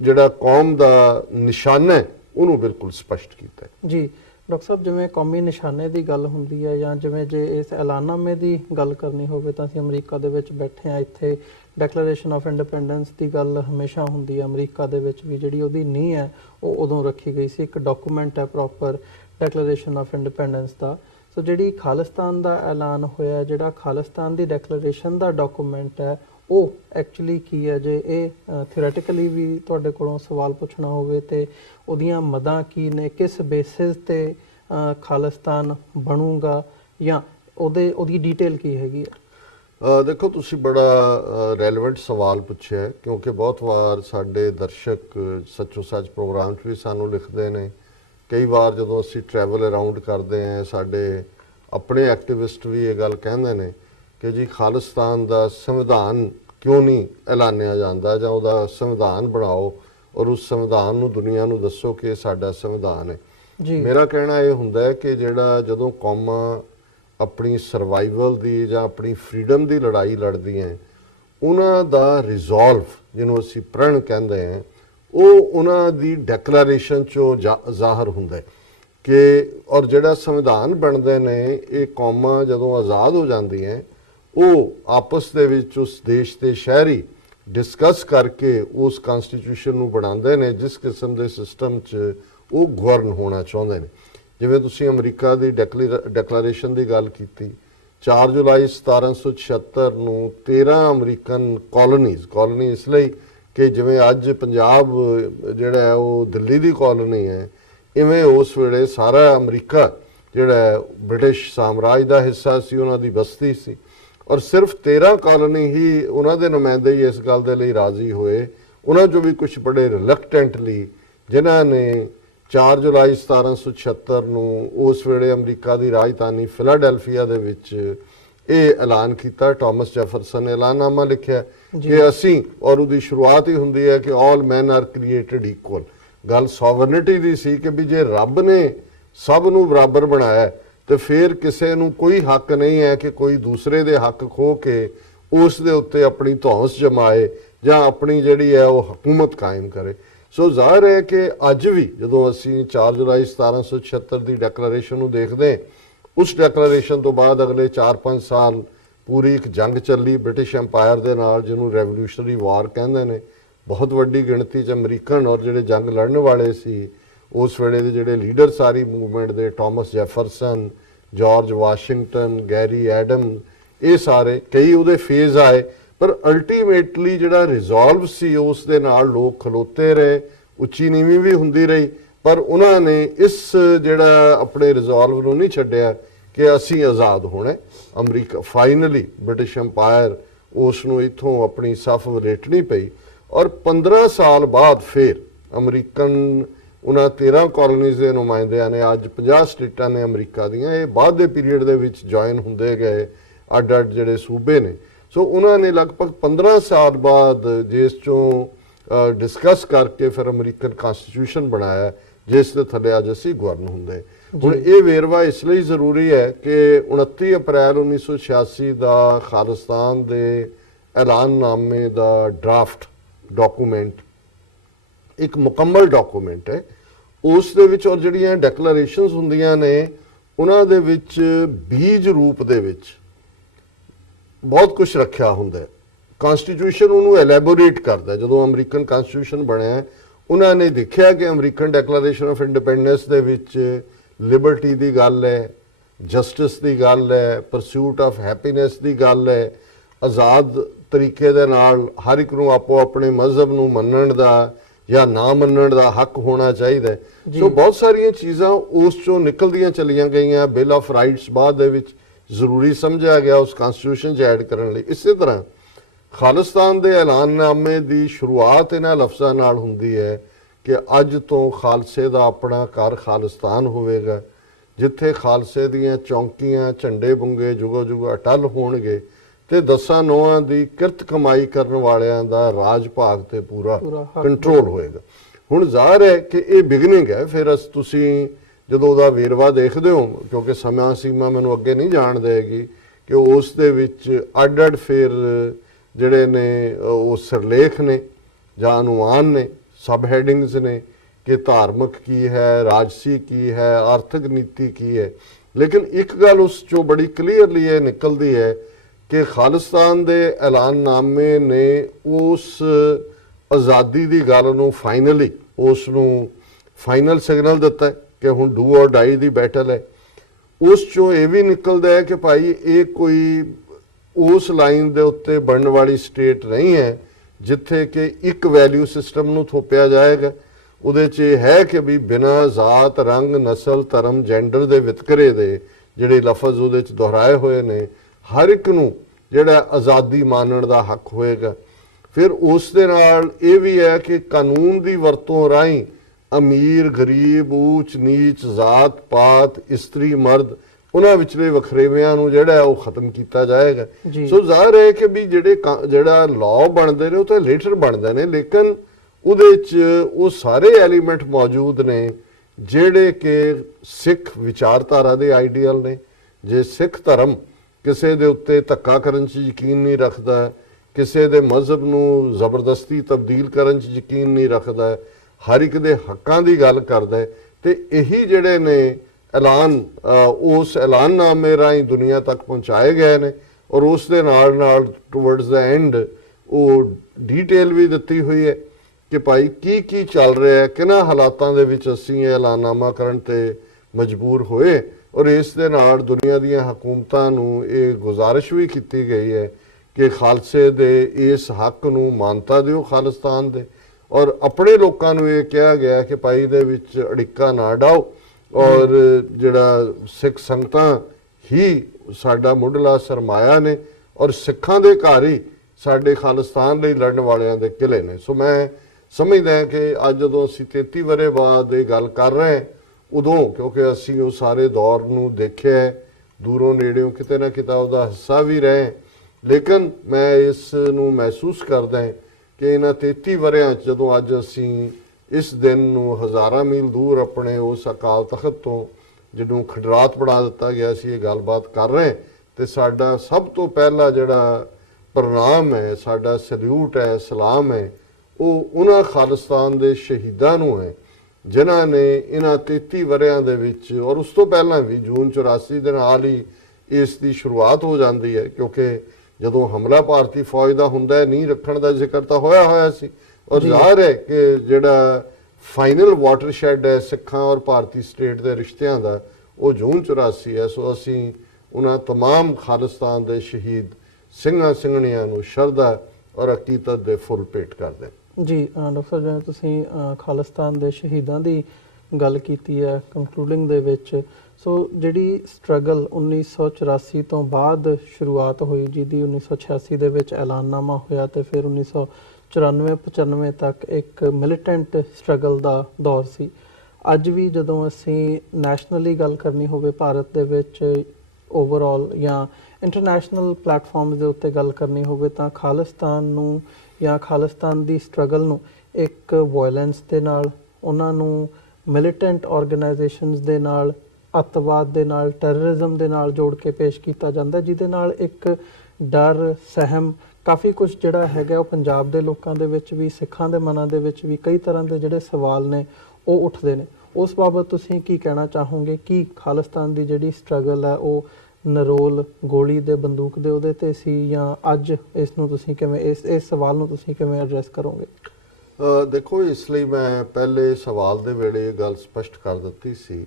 ਜਿਹੜਾ ਕੌਮ ਦਾ ਨਿਸ਼ਾਨਾ ਹੈ ਉਹਨੂੰ ਬਿਲਕੁਲ ਸਪਸ਼ਟ ਕੀਤਾ ਜੀ। ਡਾਕਟਰ ਸਾਹਿਬ, ਜਿਵੇਂ ਕੌਮੀ ਨਿਸ਼ਾਨੇ ਦੀ ਗੱਲ ਹੁੰਦੀ ਹੈ ਜਾਂ ਜਿਵੇਂ ਜੇ ਇਸ ਐਲਾਨਨਾਮੇ ਦੀ ਗੱਲ ਕਰਨੀ ਹੋਵੇ ਤਾਂ ਅਸੀਂ ਅਮਰੀਕਾ ਦੇ ਵਿੱਚ ਬੈਠੇ ਹਾਂ। ਇੱਥੇ ਡੈਕਲੇਰੇਸ਼ਨ ਆਫ ਇੰਡੀਪੈਂਡੈਂਸ ਦੀ ਗੱਲ ਹਮੇਸ਼ਾ ਹੁੰਦੀ ਹੈ। ਅਮਰੀਕਾ ਦੇ ਵਿੱਚ ਵੀ ਜਿਹੜੀ ਉਹਦੀ ਨੀਂਹ ਹੈ ਉਹ ਉਦੋਂ ਰੱਖੀ ਗਈ ਸੀ। ਇੱਕ ਡਾਕੂਮੈਂਟ ਹੈ ਪ੍ਰੋਪਰ ਡੈਕਲੇਰੇਸ਼ਨ ਆਫ ਇੰਡੀਪੈਂਡੈਂਸ ਦਾ। ਸੋ ਜਿਹੜੀ ਖਾਲਿਸਤਾਨ ਦਾ ਐਲਾਨ ਹੋਇਆ, ਜਿਹੜਾ ਖਾਲਿਸਤਾਨ ਦੀ ਡੈਕਲੇਰੇਸ਼ਨ ਦਾ ਡਾਕੂਮੈਂਟ ਹੈ, ਉਹ ਐਕਚੁਅਲੀ ਕੀ ਹੈ? ਜੇ ਇਹ ਥਿਓਰੈਟੀਕਲੀ ਵੀ ਤੁਹਾਡੇ ਕੋਲੋਂ ਸਵਾਲ ਪੁੱਛਣਾ ਹੋਵੇ ਤੇ ਉਹਦੀਆਂ ਮਦਾਂ ਕੀ ਨੇ, ਕਿਸ ਬੇਸਿਸ ਤੇ ਖਾਲਿਸਤਾਨ ਬਣੂਗਾ ਜਾਂ ਉਹਦੀ ਡਿਟੇਲ ਕੀ ਹੈਗੀ ਹੈ? ਦੇਖੋ, ਤੁਸੀਂ ਬੜਾ ਰੈਲੇਵੈਂਟ ਸਵਾਲ ਪੁੱਛਿਆ ਕਿਉਂਕਿ ਬਹੁਤ ਵਾਰ ਸਾਡੇ ਦਰਸ਼ਕ ਸੱਚੋ ਸੱਚ ਪ੍ਰੋਗਰਾਮ 'ਚ ਵੀ ਸਾਨੂੰ ਲਿਖਦੇ ਨੇ। ਕਈ ਵਾਰ ਜਦੋਂ ਅਸੀਂ ਟਰੈਵਲ ਅਰਾਊਂਡ ਕਰਦੇ ਹਾਂ ਸਾਡੇ ਆਪਣੇ ਐਕਟਿਵਿਸਟ ਵੀ ਇਹ ਗੱਲ ਕਹਿੰਦੇ ਨੇ ਕਿ ਜੀ ਖਾਲਿਸਤਾਨ ਦਾ ਸੰਵਿਧਾਨ ਕਿਉਂ ਨਹੀਂ ਐਲਾਨਿਆ ਜਾਂਦਾ ਜਾਂ ਉਹਦਾ ਸੰਵਿਧਾਨ ਬਣਾਓ ਔਰ ਉਸ ਸੰਵਿਧਾਨ ਨੂੰ ਦੁਨੀਆ ਨੂੰ ਦੱਸੋ ਕਿ ਇਹ ਸਾਡਾ ਸੰਵਿਧਾਨ ਹੈ। ਮੇਰਾ ਕਹਿਣਾ ਇਹ ਹੁੰਦਾ ਹੈ ਕਿ ਜਿਹੜਾ ਜਦੋਂ ਕੌਮਾਂ ਆਪਣੀ ਸਰਵਾਈਵਲ ਦੀ ਜਾਂ ਆਪਣੀ ਫਰੀडम ਦੀ ਲੜਾਈ ਲੜਦੀਆਂ ਉਹਨਾਂ ਦਾ ਰਿਜ਼ੋਲਵ ਜਿਹਨੂੰ ਅਸੀਂ ਪ੍ਰਣ ਕਹਿੰਦੇ ਹਾਂ ਉਹ ਉਹਨਾਂ ਦੀ ਡੈਕਲੇਰੇਸ਼ਨ 'ਚੋਂ ਜ਼ਾਹਰ ਹੁੰਦਾ ਹੈ ਕਿ ਔਰ ਜਿਹੜਾ ਸੰਵਿਧਾਨ ਬਣਦੇ ਨੇ ਇਹ ਕੌਮਾਂ ਜਦੋਂ ਆਜ਼ਾਦ ਹੋ ਜਾਂਦੀਆਂ ਉਹ ਆਪਸ ਦੇ ਵਿੱਚ ਉਸ ਦੇਸ਼ ਦੇ ਸ਼ਹਿਰੀ ਡਿਸਕਸ ਕਰਕੇ ਉਸ ਕਨਸਟੀਟਿਊਸ਼ਨ ਨੂੰ ਬਣਾਉਂਦੇ ਨੇ ਜਿਸ ਕਿਸਮ ਦੇ ਸਿਸਟਮ 'ਚ ਉਹ ਗਵਰਨ ਹੋਣਾ ਚਾਹੁੰਦੇ ਨੇ। ਜਿਵੇਂ ਤੁਸੀਂ ਅਮਰੀਕਾ ਦੀ ਡੈਕਲੇਰੇਸ਼ਨ ਦੀ ਗੱਲ ਕੀਤੀ, 4 ਜੁਲਾਈ 1776 ਨੂੰ 13 ਅਮਰੀਕਨ ਕਾਲੋਨੀ ਇਸ ਲਈ ਕਿ ਜਿਵੇਂ ਅੱਜ ਪੰਜਾਬ ਜਿਹੜਾ ਹੈ ਉਹ ਦਿੱਲੀ ਦੀ ਕਾਲੋਨੀ ਹੈ, ਇਵੇਂ ਉਸ ਵੇਲੇ ਸਾਰਾ ਅਮਰੀਕਾ ਜਿਹੜਾ ਬ੍ਰਿਟਿਸ਼ ਸਾਮਰਾਜ ਦਾ ਹਿੱਸਾ ਸੀ, ਉਹਨਾਂ ਦੀ ਬਸਤੀ ਸੀ ਔਰ ਸਿਰਫ 13 ਕਾਲੋਨੀ ਹੀ ਉਹਨਾਂ ਦੇ ਨੁਮਾਇੰਦੇ ਹੀ ਇਸ ਗੱਲ ਦੇ ਲਈ ਰਾਜ਼ੀ ਹੋਏ। ਉਹਨਾਂ 'ਚੋਂ ਵੀ ਕੁਝ ਬੜੇ ਰਿਲੈਕਟੈਂਟਲੀ ਜਿਨ੍ਹਾਂ ਨੇ 4 ਜੁਲਾਈ 1776 ਨੂੰ ਉਸ ਵੇਲੇ ਅਮਰੀਕਾ ਦੀ ਰਾਜਧਾਨੀ ਫਿਲਾਡੈਲਫੀਆ ਦੇ ਵਿੱਚ ਇਹ ਐਲਾਨ ਕੀਤਾ। ਥਾਮਸ ਜੈਫਰਸਨ ਨੇ ਐਲਾਨਨਾਮਾ ਲਿਖਿਆ ਕਿ ਅਸੀਂ ਔਰ ਉਹਦੀ ਸ਼ੁਰੂਆਤ ਹੀ ਹੁੰਦੀ ਹੈ ਕਿ ਆਲ ਮੈਨ ਆਰ ਕ੍ਰੀਏਟਡ ਇਕੁਅਲ। ਗੱਲ ਸੋਵਰਨਿਟੀ ਦੀ ਸੀ ਕਿ ਵੀ ਜੇ ਰੱਬ ਨੇ ਸਭ ਨੂੰ ਬਰਾਬਰ ਬਣਾਇਆ ਤੇ ਫਿਰ ਕਿਸੇ ਨੂੰ ਕੋਈ ਹੱਕ ਨਹੀਂ ਹੈ ਕਿ ਕੋਈ ਦੂਸਰੇ ਦੇ ਹੱਕ ਖੋ ਕੇ ਉਸ ਦੇ ਉੱਤੇ ਆਪਣੀ ਧੌਂਸ ਜਮਾਏ ਜਾਂ ਆਪਣੀ ਜਿਹੜੀ ਹੈ ਉਹ ਹਕੂਮਤ ਕਾਇਮ ਕਰੇ। ਸੋ ਜ਼ਾਹਿਰ ਹੈ ਕਿ ਅੱਜ ਵੀ ਜਦੋਂ ਅਸੀਂ 4 ਜੁਲਾਈ 1776 ਦੀ ਡੈਕਲੇਰੇਸ਼ਨ ਨੂੰ ਦੇਖਦੇ ਉਸ ਡੈਕਲੇਰੇਸ਼ਨ ਤੋਂ ਬਾਅਦ ਅਗਲੇ 4-5 ਸਾਲ ਪੂਰੀ ਇੱਕ ਜੰਗ ਚੱਲੀ ਬ੍ਰਿਟਿਸ਼ ਐਮਪਾਇਰ ਦੇ ਨਾਲ ਜਿਹਨੂੰ ਰੈਵੋਲੂਸ਼ਨਰੀ ਵਾਰ ਕਹਿੰਦੇ ਨੇ। ਬਹੁਤ ਵੱਡੀ ਗਿਣਤੀ 'ਚ ਅਮਰੀਕਨ ਔਰ ਜਿਹੜੇ ਜੰਗ ਲੜਨ ਵਾਲੇ ਸੀ ਉਸ ਵੇਲੇ ਦੇ ਜਿਹੜੇ ਲੀਡਰ ਸਾਰੀ ਮੂਵਮੈਂਟ ਦੇ, Thomas Jefferson, George Washington, Gary Adam, ਇਹ ਸਾਰੇ ਕਈ ਉਹਦੇ ਫੇਜ਼ ਆਏ ਪਰ ਅਲਟੀਮੇਟਲੀ ਜਿਹੜਾ ਰਿਜ਼ੋਲਵ ਸੀ ਉਸ ਦੇ ਨਾਲ ਲੋਕ ਖਲੋਤੇ ਰਹੇ। ਉੱਚੀ ਨੀਵੀਂ ਵੀ ਹੁੰਦੀ ਰਹੀ ਪਰ ਉਹਨਾਂ ਨੇ ਇਸ ਜਿਹੜਾ ਆਪਣੇ ਰਿਜ਼ੋਲਵ ਨੂੰ ਨਹੀਂ ਛੱਡਿਆ ਕਿ ਅਸੀਂ ਆਜ਼ਾਦ ਹੋਣਾ। ਅਮਰੀਕਾ ਫਾਈਨਲੀ ਬ੍ਰਿਟਿਸ਼ ਐਮਪਾਇਰ ਉਸ ਨੂੰ ਇੱਥੋਂ ਆਪਣੀ ਸਫ ਵਲੇਟਣੀ ਪਈ ਔਰ 15 ਸਾਲ ਬਾਅਦ ਫਿਰ ਅਮਰੀਕਨ ਉਹਨਾਂ 13 ਕਾਲੋਨੀਜ਼ ਦੇ ਨੁਮਾਇੰਦਿਆਂ ਨੇ, ਅੱਜ 50 ਸਟੇਟਾਂ ਨੇ ਅਮਰੀਕਾ ਦੀਆਂ, ਇਹ ਬਾਅਦ ਦੇ ਪੀਰੀਅਡ ਦੇ ਵਿੱਚ ਜੁਆਇਨ ਹੁੰਦੇ ਗਏ ਅੱਡ ਅੱਡ ਜਿਹੜੇ ਸੂਬੇ ਨੇ। ਸੋ ਉਹਨਾਂ ਨੇ ਲਗਭਗ 15 ਸਾਲ ਬਾਅਦ ਜਿਸ ਚੋਂ ਡਿਸਕਸ ਕਰਕੇ ਫਿਰ ਅਮਰੀਕਨ ਕਨਸਟੀਟਿਊਸ਼ਨ ਬਣਾਇਆ ਜਿਸ ਦੇ ਥੱਲੇ ਅੱਜ ਅਸੀਂ ਗਵਰਨ ਹੁੰਦੇ। ਹੁਣ ਇਹ ਵੇਰਵਾ ਇਸ ਲਈ ਜ਼ਰੂਰੀ ਹੈ ਕਿ 29 ਅਪ੍ਰੈਲ 1986 ਦਾ ਖਾਲਿਸਤਾਨ ਦੇ ਐਲਾਨਨਾਮੇ ਦਾ ਡਰਾਫਟ ਡਾਕੂਮੈਂਟ ਇੱਕ ਮੁਕੰਮਲ ਡਾਕੂਮੈਂਟ ਹੈ। ਉਸ ਦੇ ਵਿੱਚ ਔਰ ਜਿਹੜੀਆਂ ਡੈਕਲੇਰੇਸ਼ਨਸ ਹੁੰਦੀਆਂ ਨੇ ਉਹਨਾਂ ਦੇ ਵਿੱਚ ਬੀਜ ਰੂਪ ਦੇ ਵਿੱਚ ਬਹੁਤ ਕੁਝ ਰੱਖਿਆ ਹੁੰਦਾ ਕਨਸਟੀਟਿਊਸ਼ਨ ਉਹਨੂੰ ਐਲੈਬੋਰੇਟ ਕਰਦਾ। ਜਦੋਂ ਅਮਰੀਕਨ ਕਨਸਟੀਟਿਊਸ਼ਨ ਬਣਿਆ, ਉਹਨਾਂ ਨੇ ਦੇਖਿਆ ਕਿ ਅਮਰੀਕਨ ਡੈਕਲੇਰੇਸ਼ਨ ਆਫ ਇੰਡੀਪੈਂਡੈਂਸ ਦੇ ਵਿੱਚ ਲਿਬਰਟੀ ਦੀ ਗੱਲ ਹੈ, ਜਸਟਿਸ ਦੀ ਗੱਲ ਹੈ, ਪਰਸੂਟ ਆਫ ਹੈਪੀਨੈਸ ਦੀ ਗੱਲ ਹੈ, ਆਜ਼ਾਦ ਤਰੀਕੇ ਦੇ ਨਾਲ ਹਰ ਇੱਕ ਨੂੰ ਆਪੋ ਆਪਣੇ ਮਜ਼ਹਬ ਨੂੰ ਮੰਨਣ ਦਾ ਜਾਂ ਨਾ ਮੰਨਣ ਦਾ ਹੱਕ ਹੋਣਾ ਚਾਹੀਦਾ। ਸੋ ਬਹੁਤ ਸਾਰੀਆਂ ਚੀਜ਼ਾਂ ਉਸ ਚੋਂ ਨਿਕਲਦੀਆਂ ਚਲੀਆਂ ਗਈਆਂ। ਬਿੱਲ ਆਫ ਰਾਈਟਸ ਬਾਅਦ ਦੇ ਵਿੱਚ ਜ਼ਰੂਰੀ ਸਮਝਿਆ ਗਿਆ ਉਸ ਕਨਸਟੀਟਿਊਸ਼ਨ 'ਚ ਐਡ ਕਰਨ ਲਈ। ਇਸੇ ਤਰ੍ਹਾਂ ਖਾਲਿਸਤਾਨ ਦੇ ਐਲਾਨਨਾਮੇ ਦੀ ਸ਼ੁਰੂਆਤ ਇਹਨਾਂ ਲਫ਼ਜ਼ਾਂ ਨਾਲ ਹੁੰਦੀ ਹੈ ਕਿ ਅੱਜ ਤੋਂ ਖਾਲਸੇ ਦਾ ਆਪਣਾ ਘਰ ਖਾਲਿਸਤਾਨ ਹੋਵੇਗਾ, ਜਿੱਥੇ ਖਾਲਸੇ ਦੀਆਂ ਚੌਂਕੀਆਂ, ਝੰਡੇ ਬੁੰਗੇ ਜੁਗੋ ਜੁਗ ਅਟਲ ਹੋਣਗੇ ਤੇ ਦਸਾਂ ਨੌਆਂ ਦੀ ਕਿਰਤ ਕਮਾਈ ਕਰਨ ਵਾਲਿਆਂ ਦਾ ਰਾਜ ਭਾਗ ਤੇ ਪੂਰਾ ਕੰਟਰੋਲ ਹੋਏਗਾ। ਹੁਣ ਜ਼ਾਹਰ ਹੈ ਕਿ ਇਹ ਬਿਗਨਿੰਗ ਹੈ। ਫਿਰ ਤੁਸੀਂ ਜਦੋਂ ਉਹਦਾ ਵੇਰਵਾ ਦੇਖਦੇ ਹੋ, ਕਿਉਂਕਿ ਸਮਾਂ ਸੀਮਾ ਮੈਨੂੰ ਅੱਗੇ ਨਹੀਂ ਜਾਣ ਦੇਗੀ, ਕਿ ਉਸ ਦੇ ਵਿੱਚ ਅੱਡ-ਅੱਡ ਫਿਰ ਜਿਹੜੇ ਨੇ ਉਹ ਸਿਰਲੇਖ ਨੇ ਜਾਂ ਅਨੁਮਾਨ ਨੇ, ਸਬ ਹੈਡਿੰਗਸ ਨੇ ਕਿ ਧਾਰਮਿਕ ਕੀ ਹੈ, ਰਾਜਸੀ ਕੀ ਹੈ, ਆਰਥਿਕ ਨੀਤੀ ਕੀ ਹੈ। ਲੇਕਿਨ ਇੱਕ ਗੱਲ ਉਸ ਚੋਂ ਬੜੀ ਕਲੀਅਰਲੀ ਇਹ ਨਿਕਲਦੀ ਹੈ ਕਿ ਖਾਲਿਸਤਾਨ ਦੇ ਐਲਾਨਨਾਮੇ ਨੇ ਉਸ ਆਜ਼ਾਦੀ ਦੀ ਗੱਲ ਨੂੰ ਫਾਈਨਲੀ, ਉਸ ਨੂੰ ਫਾਈਨਲ ਸਿਗਨਲ ਦਿੱਤਾ ਕਿ ਹੁਣ ਡੂ ਔਰ ਡਾਈ ਦੀ ਬੈਟਲ ਹੈ। ਉਸ ਚੋਂ ਇਹ ਵੀ ਨਿਕਲਦਾ ਹੈ ਕਿ ਭਾਈ ਇਹ ਕੋਈ ਉਸ ਲਾਈਨ ਦੇ ਉੱਤੇ ਬਣਨ ਵਾਲੀ ਸਟੇਟ ਨਹੀਂ ਹੈ ਜਿੱਥੇ ਕਿ ਇੱਕ ਵੈਲਿਊ ਸਿਸਟਮ ਨੂੰ ਥੋਪਿਆ ਜਾਏਗਾ। ਉਹਦੇ 'ਚ ਇਹ ਹੈ ਕਿ ਵੀ ਬਿਨਾਂ ਜ਼ਾਤ, ਰੰਗ, ਨਸਲ, ਧਰਮ, ਜੈਂਡਰ ਦੇ ਵਿਤਕਰੇ ਦੇ ਜਿਹੜੇ ਲਫ਼ਜ਼ ਉਹਦੇ 'ਚ ਦੁਹਰਾਏ ਹੋਏ ਨੇ, ਹਰ ਇੱਕ ਨੂੰ ਜਿਹੜਾ ਆਜ਼ਾਦੀ ਮਾਣਨ ਦਾ ਹੱਕ ਹੋਏਗਾ। ਫਿਰ ਉਸ ਦੇ ਨਾਲ ਇਹ ਵੀ ਹੈ ਕਿ ਕਾਨੂੰਨ ਦੀ ਵਰਤੋਂ ਰਾਹੀਂ ਅਮੀਰ, ਗਰੀਬ, ਊਚ ਨੀਚ, ਜ਼ਾਤ ਪਾਤ, ਇਸਤਰੀ ਮਰਦ, ਉਹਨਾਂ ਵਿਚਲੇ ਵਖਰੇਵਿਆਂ ਨੂੰ ਜਿਹੜਾ ਉਹ ਖਤਮ ਕੀਤਾ ਜਾਏਗਾ। ਸੋ ਜ਼ਾਹਰ ਹੈ ਕਿ ਵੀ ਜਿਹੜਾ ਲਾਅ ਬਣਦੇ ਨੇ ਉਹ ਤਾਂ ਲੇਟਰ ਬਣਦੇ ਨੇ, ਲੇਕਿਨ ਉਹਦੇ 'ਚ ਉਹ ਸਾਰੇ ਐਲੀਮੈਂਟ ਮੌਜੂਦ ਨੇ ਜਿਹੜੇ ਕਿ ਸਿੱਖ ਵਿਚਾਰਧਾਰਾ ਦੇ ਆਈਡੀਅਲ ਨੇ। ਜੇ ਸਿੱਖ ਧਰਮ ਕਿਸੇ ਦੇ ਉੱਤੇ ਧੱਕਾ ਕਰਨ 'ਚ ਯਕੀਨ ਨਹੀਂ ਰੱਖਦਾ, ਕਿਸੇ ਦੇ ਮਜ਼ਹਬ ਨੂੰ ਜ਼ਬਰਦਸਤੀ ਤਬਦੀਲ ਕਰਨ 'ਚ ਯਕੀਨ ਨਹੀਂ ਰੱਖਦਾ, ਹਰ ਇੱਕ ਦੇ ਹੱਕਾਂ ਦੀ ਗੱਲ ਕਰਦਾ, ਤੇ ਇਹੀ ਜਿਹੜੇ ਨੇ ਐਲਾਨ ਉਸ ਐਲਾਨਨਾਮੇ ਰਾਹੀਂ ਦੁਨੀਆ ਤੱਕ ਪਹੁੰਚਾਏ ਗਏ ਨੇ। ਔਰ ਉਸ ਦੇ ਨਾਲ ਨਾਲ ਟੁਵਰਡਸ ਦਾ ਐਂਡ ਉਹ ਡੀਟੇਲ ਵੀ ਦਿੱਤੀ ਹੋਈ ਹੈ ਕਿ ਭਾਈ ਕੀ ਕੀ ਚੱਲ ਰਿਹਾ ਹੈ, ਕਿਹਨਾਂ ਹਾਲਾਤਾਂ ਦੇ ਵਿੱਚ ਅਸੀਂ ਇਹ ਐਲਾਨਨਾਮਾ ਕਰਨ ਤੇ ਮਜਬੂਰ ਹੋਏ। ਔਰ ਇਸ ਦੇ ਨਾਲ ਦੁਨੀਆ ਦੀਆਂ ਹਕੂਮਤਾਂ ਨੂੰ ਇਹ ਗੁਜ਼ਾਰਿਸ਼ ਵੀ ਕੀਤੀ ਗਈ ਹੈ ਕਿ ਖਾਲਸੇ ਦੇ ਇਸ ਹੱਕ ਨੂੰ ਮਾਨਤਾ ਦਿਓ ਖਾਲਿਸਤਾਨ ਦੇ, ਔਰ ਆਪਣੇ ਲੋਕਾਂ ਨੂੰ ਇਹ ਕਿਹਾ ਗਿਆ ਕਿ ਭਾਈ ਦੇ ਵਿੱਚ ਅੜਿੱਕਾ ਨਾ ਡਾਓ, ਔਰ ਜਿਹੜਾ ਸਿੱਖ ਸੰਗਤਾਂ ਹੀ ਸਾਡਾ ਮੁੱਢਲਾ ਸਰਮਾਇਆ ਨੇ, ਔਰ ਸਿੱਖਾਂ ਦੇ ਘਰ ਹੀ ਸਾਡੇ ਖਾਲਿਸਤਾਨ ਲਈ ਲੜਨ ਵਾਲਿਆਂ ਦੇ ਕਿਲੇ ਨੇ। ਸੋ ਮੈਂ ਸਮਝਦਾ ਹਾਂ ਕਿ ਅੱਜ ਜਦੋਂ ਅਸੀਂ 33 ਵਰ੍ਹੇ ਬਾਅਦ ਇਹ ਗੱਲ ਕਰ ਰਹੇ ਹਾਂ, ਉਦੋਂ ਕਿਉਂਕਿ ਅਸੀਂ ਉਹ ਸਾਰੇ ਦੌਰ ਨੂੰ ਦੇਖਿਆ, ਦੂਰੋਂ ਨੇੜਿਓਂ ਕਿਤੇ ਨਾ ਕਿਤੇ ਉਹਦਾ ਹਿੱਸਾ ਵੀ ਰਹੇ, ਲੇਕਿਨ ਮੈਂ ਇਸ ਨੂੰ ਮਹਿਸੂਸ ਕਰਦਾ ਹਾਂ ਕਿ ਇਹਨਾਂ 33 ਵਰ੍ਹਿਆਂ 'ਚ ਜਦੋਂ ਅੱਜ ਅਸੀਂ ਇਸ ਦਿਨ ਨੂੰ ਹਜ਼ਾਰਾਂ ਮੀਲ ਦੂਰ ਆਪਣੇ ਉਸ ਅਕਾਲ ਤਖਤ ਤੋਂ ਜਿਹਨੂੰ ਖੰਡਰਾਤ ਬਣਾ ਦਿੱਤਾ ਗਿਆ ਸੀ, ਇਹ ਗੱਲਬਾਤ ਕਰ ਰਹੇ, ਤੇ ਸਾਡਾ ਸਭ ਤੋਂ ਪਹਿਲਾ ਜਿਹੜਾ ਪ੍ਰਣਾਮ ਹੈ, ਸਾਡਾ ਸਲੂਟ ਹੈ, ਸਲਾਮ ਹੈ, ਉਹ ਉਹਨਾਂ ਖਾਲਿਸਤਾਨ ਦੇ ਸ਼ਹੀਦਾਂ ਨੂੰ ਹੈ ਜਿਨ੍ਹਾਂ ਨੇ ਇਹਨਾਂ 33 ਵਰ੍ਹਿਆਂ ਦੇ ਵਿੱਚ, ਔਰ ਉਸ ਤੋਂ ਪਹਿਲਾਂ ਵੀ ਜੂਨ 84 ਦੇ ਨਾਲ ਹੀ ਇਸ ਦੀ ਸ਼ੁਰੂਆਤ ਹੋ ਜਾਂਦੀ ਹੈ, ਕਿਉਂਕਿ ਜਦੋਂ ਹਮਲਾ ਭਾਰਤੀ ਫੌਜ ਦਾ ਹੁੰਦਾ ਹੈ, ਨੀਂਹ ਰੱਖਣ ਦਾ ਜ਼ਿਕਰ ਤਾਂ ਹੋਇਆ ਸੀ। ਔਰ ਜ਼ਾਹਰ ਹੈ ਕਿ ਜਿਹੜਾ ਫਾਈਨਲ ਵਾਟਰਸ਼ੈਡ ਹੈ ਸਿੱਖਾਂ ਔਰ ਭਾਰਤੀ ਸਟੇਟ ਦੇ ਰਿਸ਼ਤਿਆਂ ਦਾ, ਉਹ ਜੂਨ 84 ਹੈ। ਸੋ ਅਸੀਂ ਉਹਨਾਂ ਤਮਾਮ ਖਾਲਿਸਤਾਨ ਦੇ ਸ਼ਹੀਦ ਸਿੰਘਾਂ ਸਿੰਘਣੀਆਂ ਨੂੰ ਸ਼ਰਧਾ ਔਰ ਅਕੀਦਤ ਦੇ ਫੁੱਲ ਭੇਟ ਕਰਦੇ ਹਾਂ। ਜੀ ਡਾਕਟਰ, ਜਿਵੇਂ ਤੁਸੀਂ ਖਾਲਿਸਤਾਨ ਦੇ ਸ਼ਹੀਦਾਂ ਦੀ ਗੱਲ ਕੀਤੀ ਹੈ ਕੰਕਲੂਡਿੰਗ ਦੇ ਵਿੱਚ, ਸੋ ਜਿਹੜੀ ਸਟਰਗਲ 1984 ਤੋਂ ਬਾਅਦ ਸ਼ੁਰੂਆਤ ਹੋਈ, ਜਿਹਦੀ 1986 ਦੇ ਵਿੱਚ ਐਲਾਨਨਾਮਾ ਹੋਇਆ ਤੇ ਫਿਰ 1994-95 ਤੱਕ ਇੱਕ ਮਿਲੀਟੈਂਟ ਸਟਰਗਲ ਦਾ ਦੌਰ ਸੀ। ਅੱਜ ਵੀ ਜਦੋਂ ਅਸੀਂ ਨੈਸ਼ਨਲੀ ਗੱਲ ਕਰਨੀ ਹੋਵੇ ਭਾਰਤ ਦੇ ਵਿੱਚ ਓਵਰਆਲ ਜਾਂ ਇੰਟਰਨੈਸ਼ਨਲ ਪਲੇਟਫਾਰਮਸ ਦੇ ਉੱਤੇ ਗੱਲ ਕਰਨੀ ਹੋਵੇ, ਤਾਂ ਖਾਲਿਸਤਾਨ ਨੂੰ ਜਾਂ ਖਾਲਿਸਤਾਨ ਦੀ ਸਟਰਗਲ ਨੂੰ ਇੱਕ ਵਾਇਲੈਂਸ ਦੇ ਨਾਲ, ਉਹਨਾਂ ਨੂੰ ਮਿਲੀਟੈਂਟ ਆਰਗੇਨਾਈਜੇਸ਼ਨਸ ਦੇ ਨਾਲ, ਅੱਤਵਾਦ ਦੇ ਨਾਲ, ਟੈਰਰਿਜ਼ਮ ਦੇ ਨਾਲ ਜੋੜ ਕੇ ਪੇਸ਼ ਕੀਤਾ ਜਾਂਦਾ, ਜਿਹਦੇ ਨਾਲ ਇੱਕ ਡਰ, ਸਹਿਮ, ਕਾਫੀ ਕੁਝ ਜਿਹੜਾ ਹੈਗਾ ਉਹ ਪੰਜਾਬ ਦੇ ਲੋਕਾਂ ਦੇ ਵਿੱਚ ਵੀ, ਸਿੱਖਾਂ ਦੇ ਮਨਾਂ ਦੇ ਵਿੱਚ ਵੀ ਕਈ ਤਰ੍ਹਾਂ ਦੇ ਜਿਹੜੇ ਸਵਾਲ ਨੇ ਉਹ ਉੱਠਦੇ ਨੇ। ਉਸ ਬਾਬਤ ਤੁਸੀਂ ਕੀ ਕਹਿਣਾ ਚਾਹੋਗੇ? ਕੀ ਖਾਲਿਸਤਾਨ ਦੀ ਜਿਹੜੀ ਸਟਰਗਲ ਹੈ ਉਹ ਨਰੋਲ ਗੋਲੀ ਦੇ ਬੰਦੂਕ ਦੇ ਉਹਦੇ ਤੇ ਸੀ, ਜਾਂ ਅੱਜ ਇਸ ਨੂੰ ਤੁਸੀਂ ਕਿਵੇਂ ਇਸ ਸਵਾਲ ਨੂੰ ਤੁਸੀਂ ਕਿਵੇਂ ਐਡਰੈਸ ਕਰੋਗੇ? ਦੇਖੋ, ਇਸ ਲਈ ਮੈਂ ਪਹਿਲੇ ਸਵਾਲ ਦੇ ਵੇਲੇ ਇਹ ਗੱਲ ਸਪਸ਼ਟ ਕਰ ਦਿੱਤੀ ਸੀ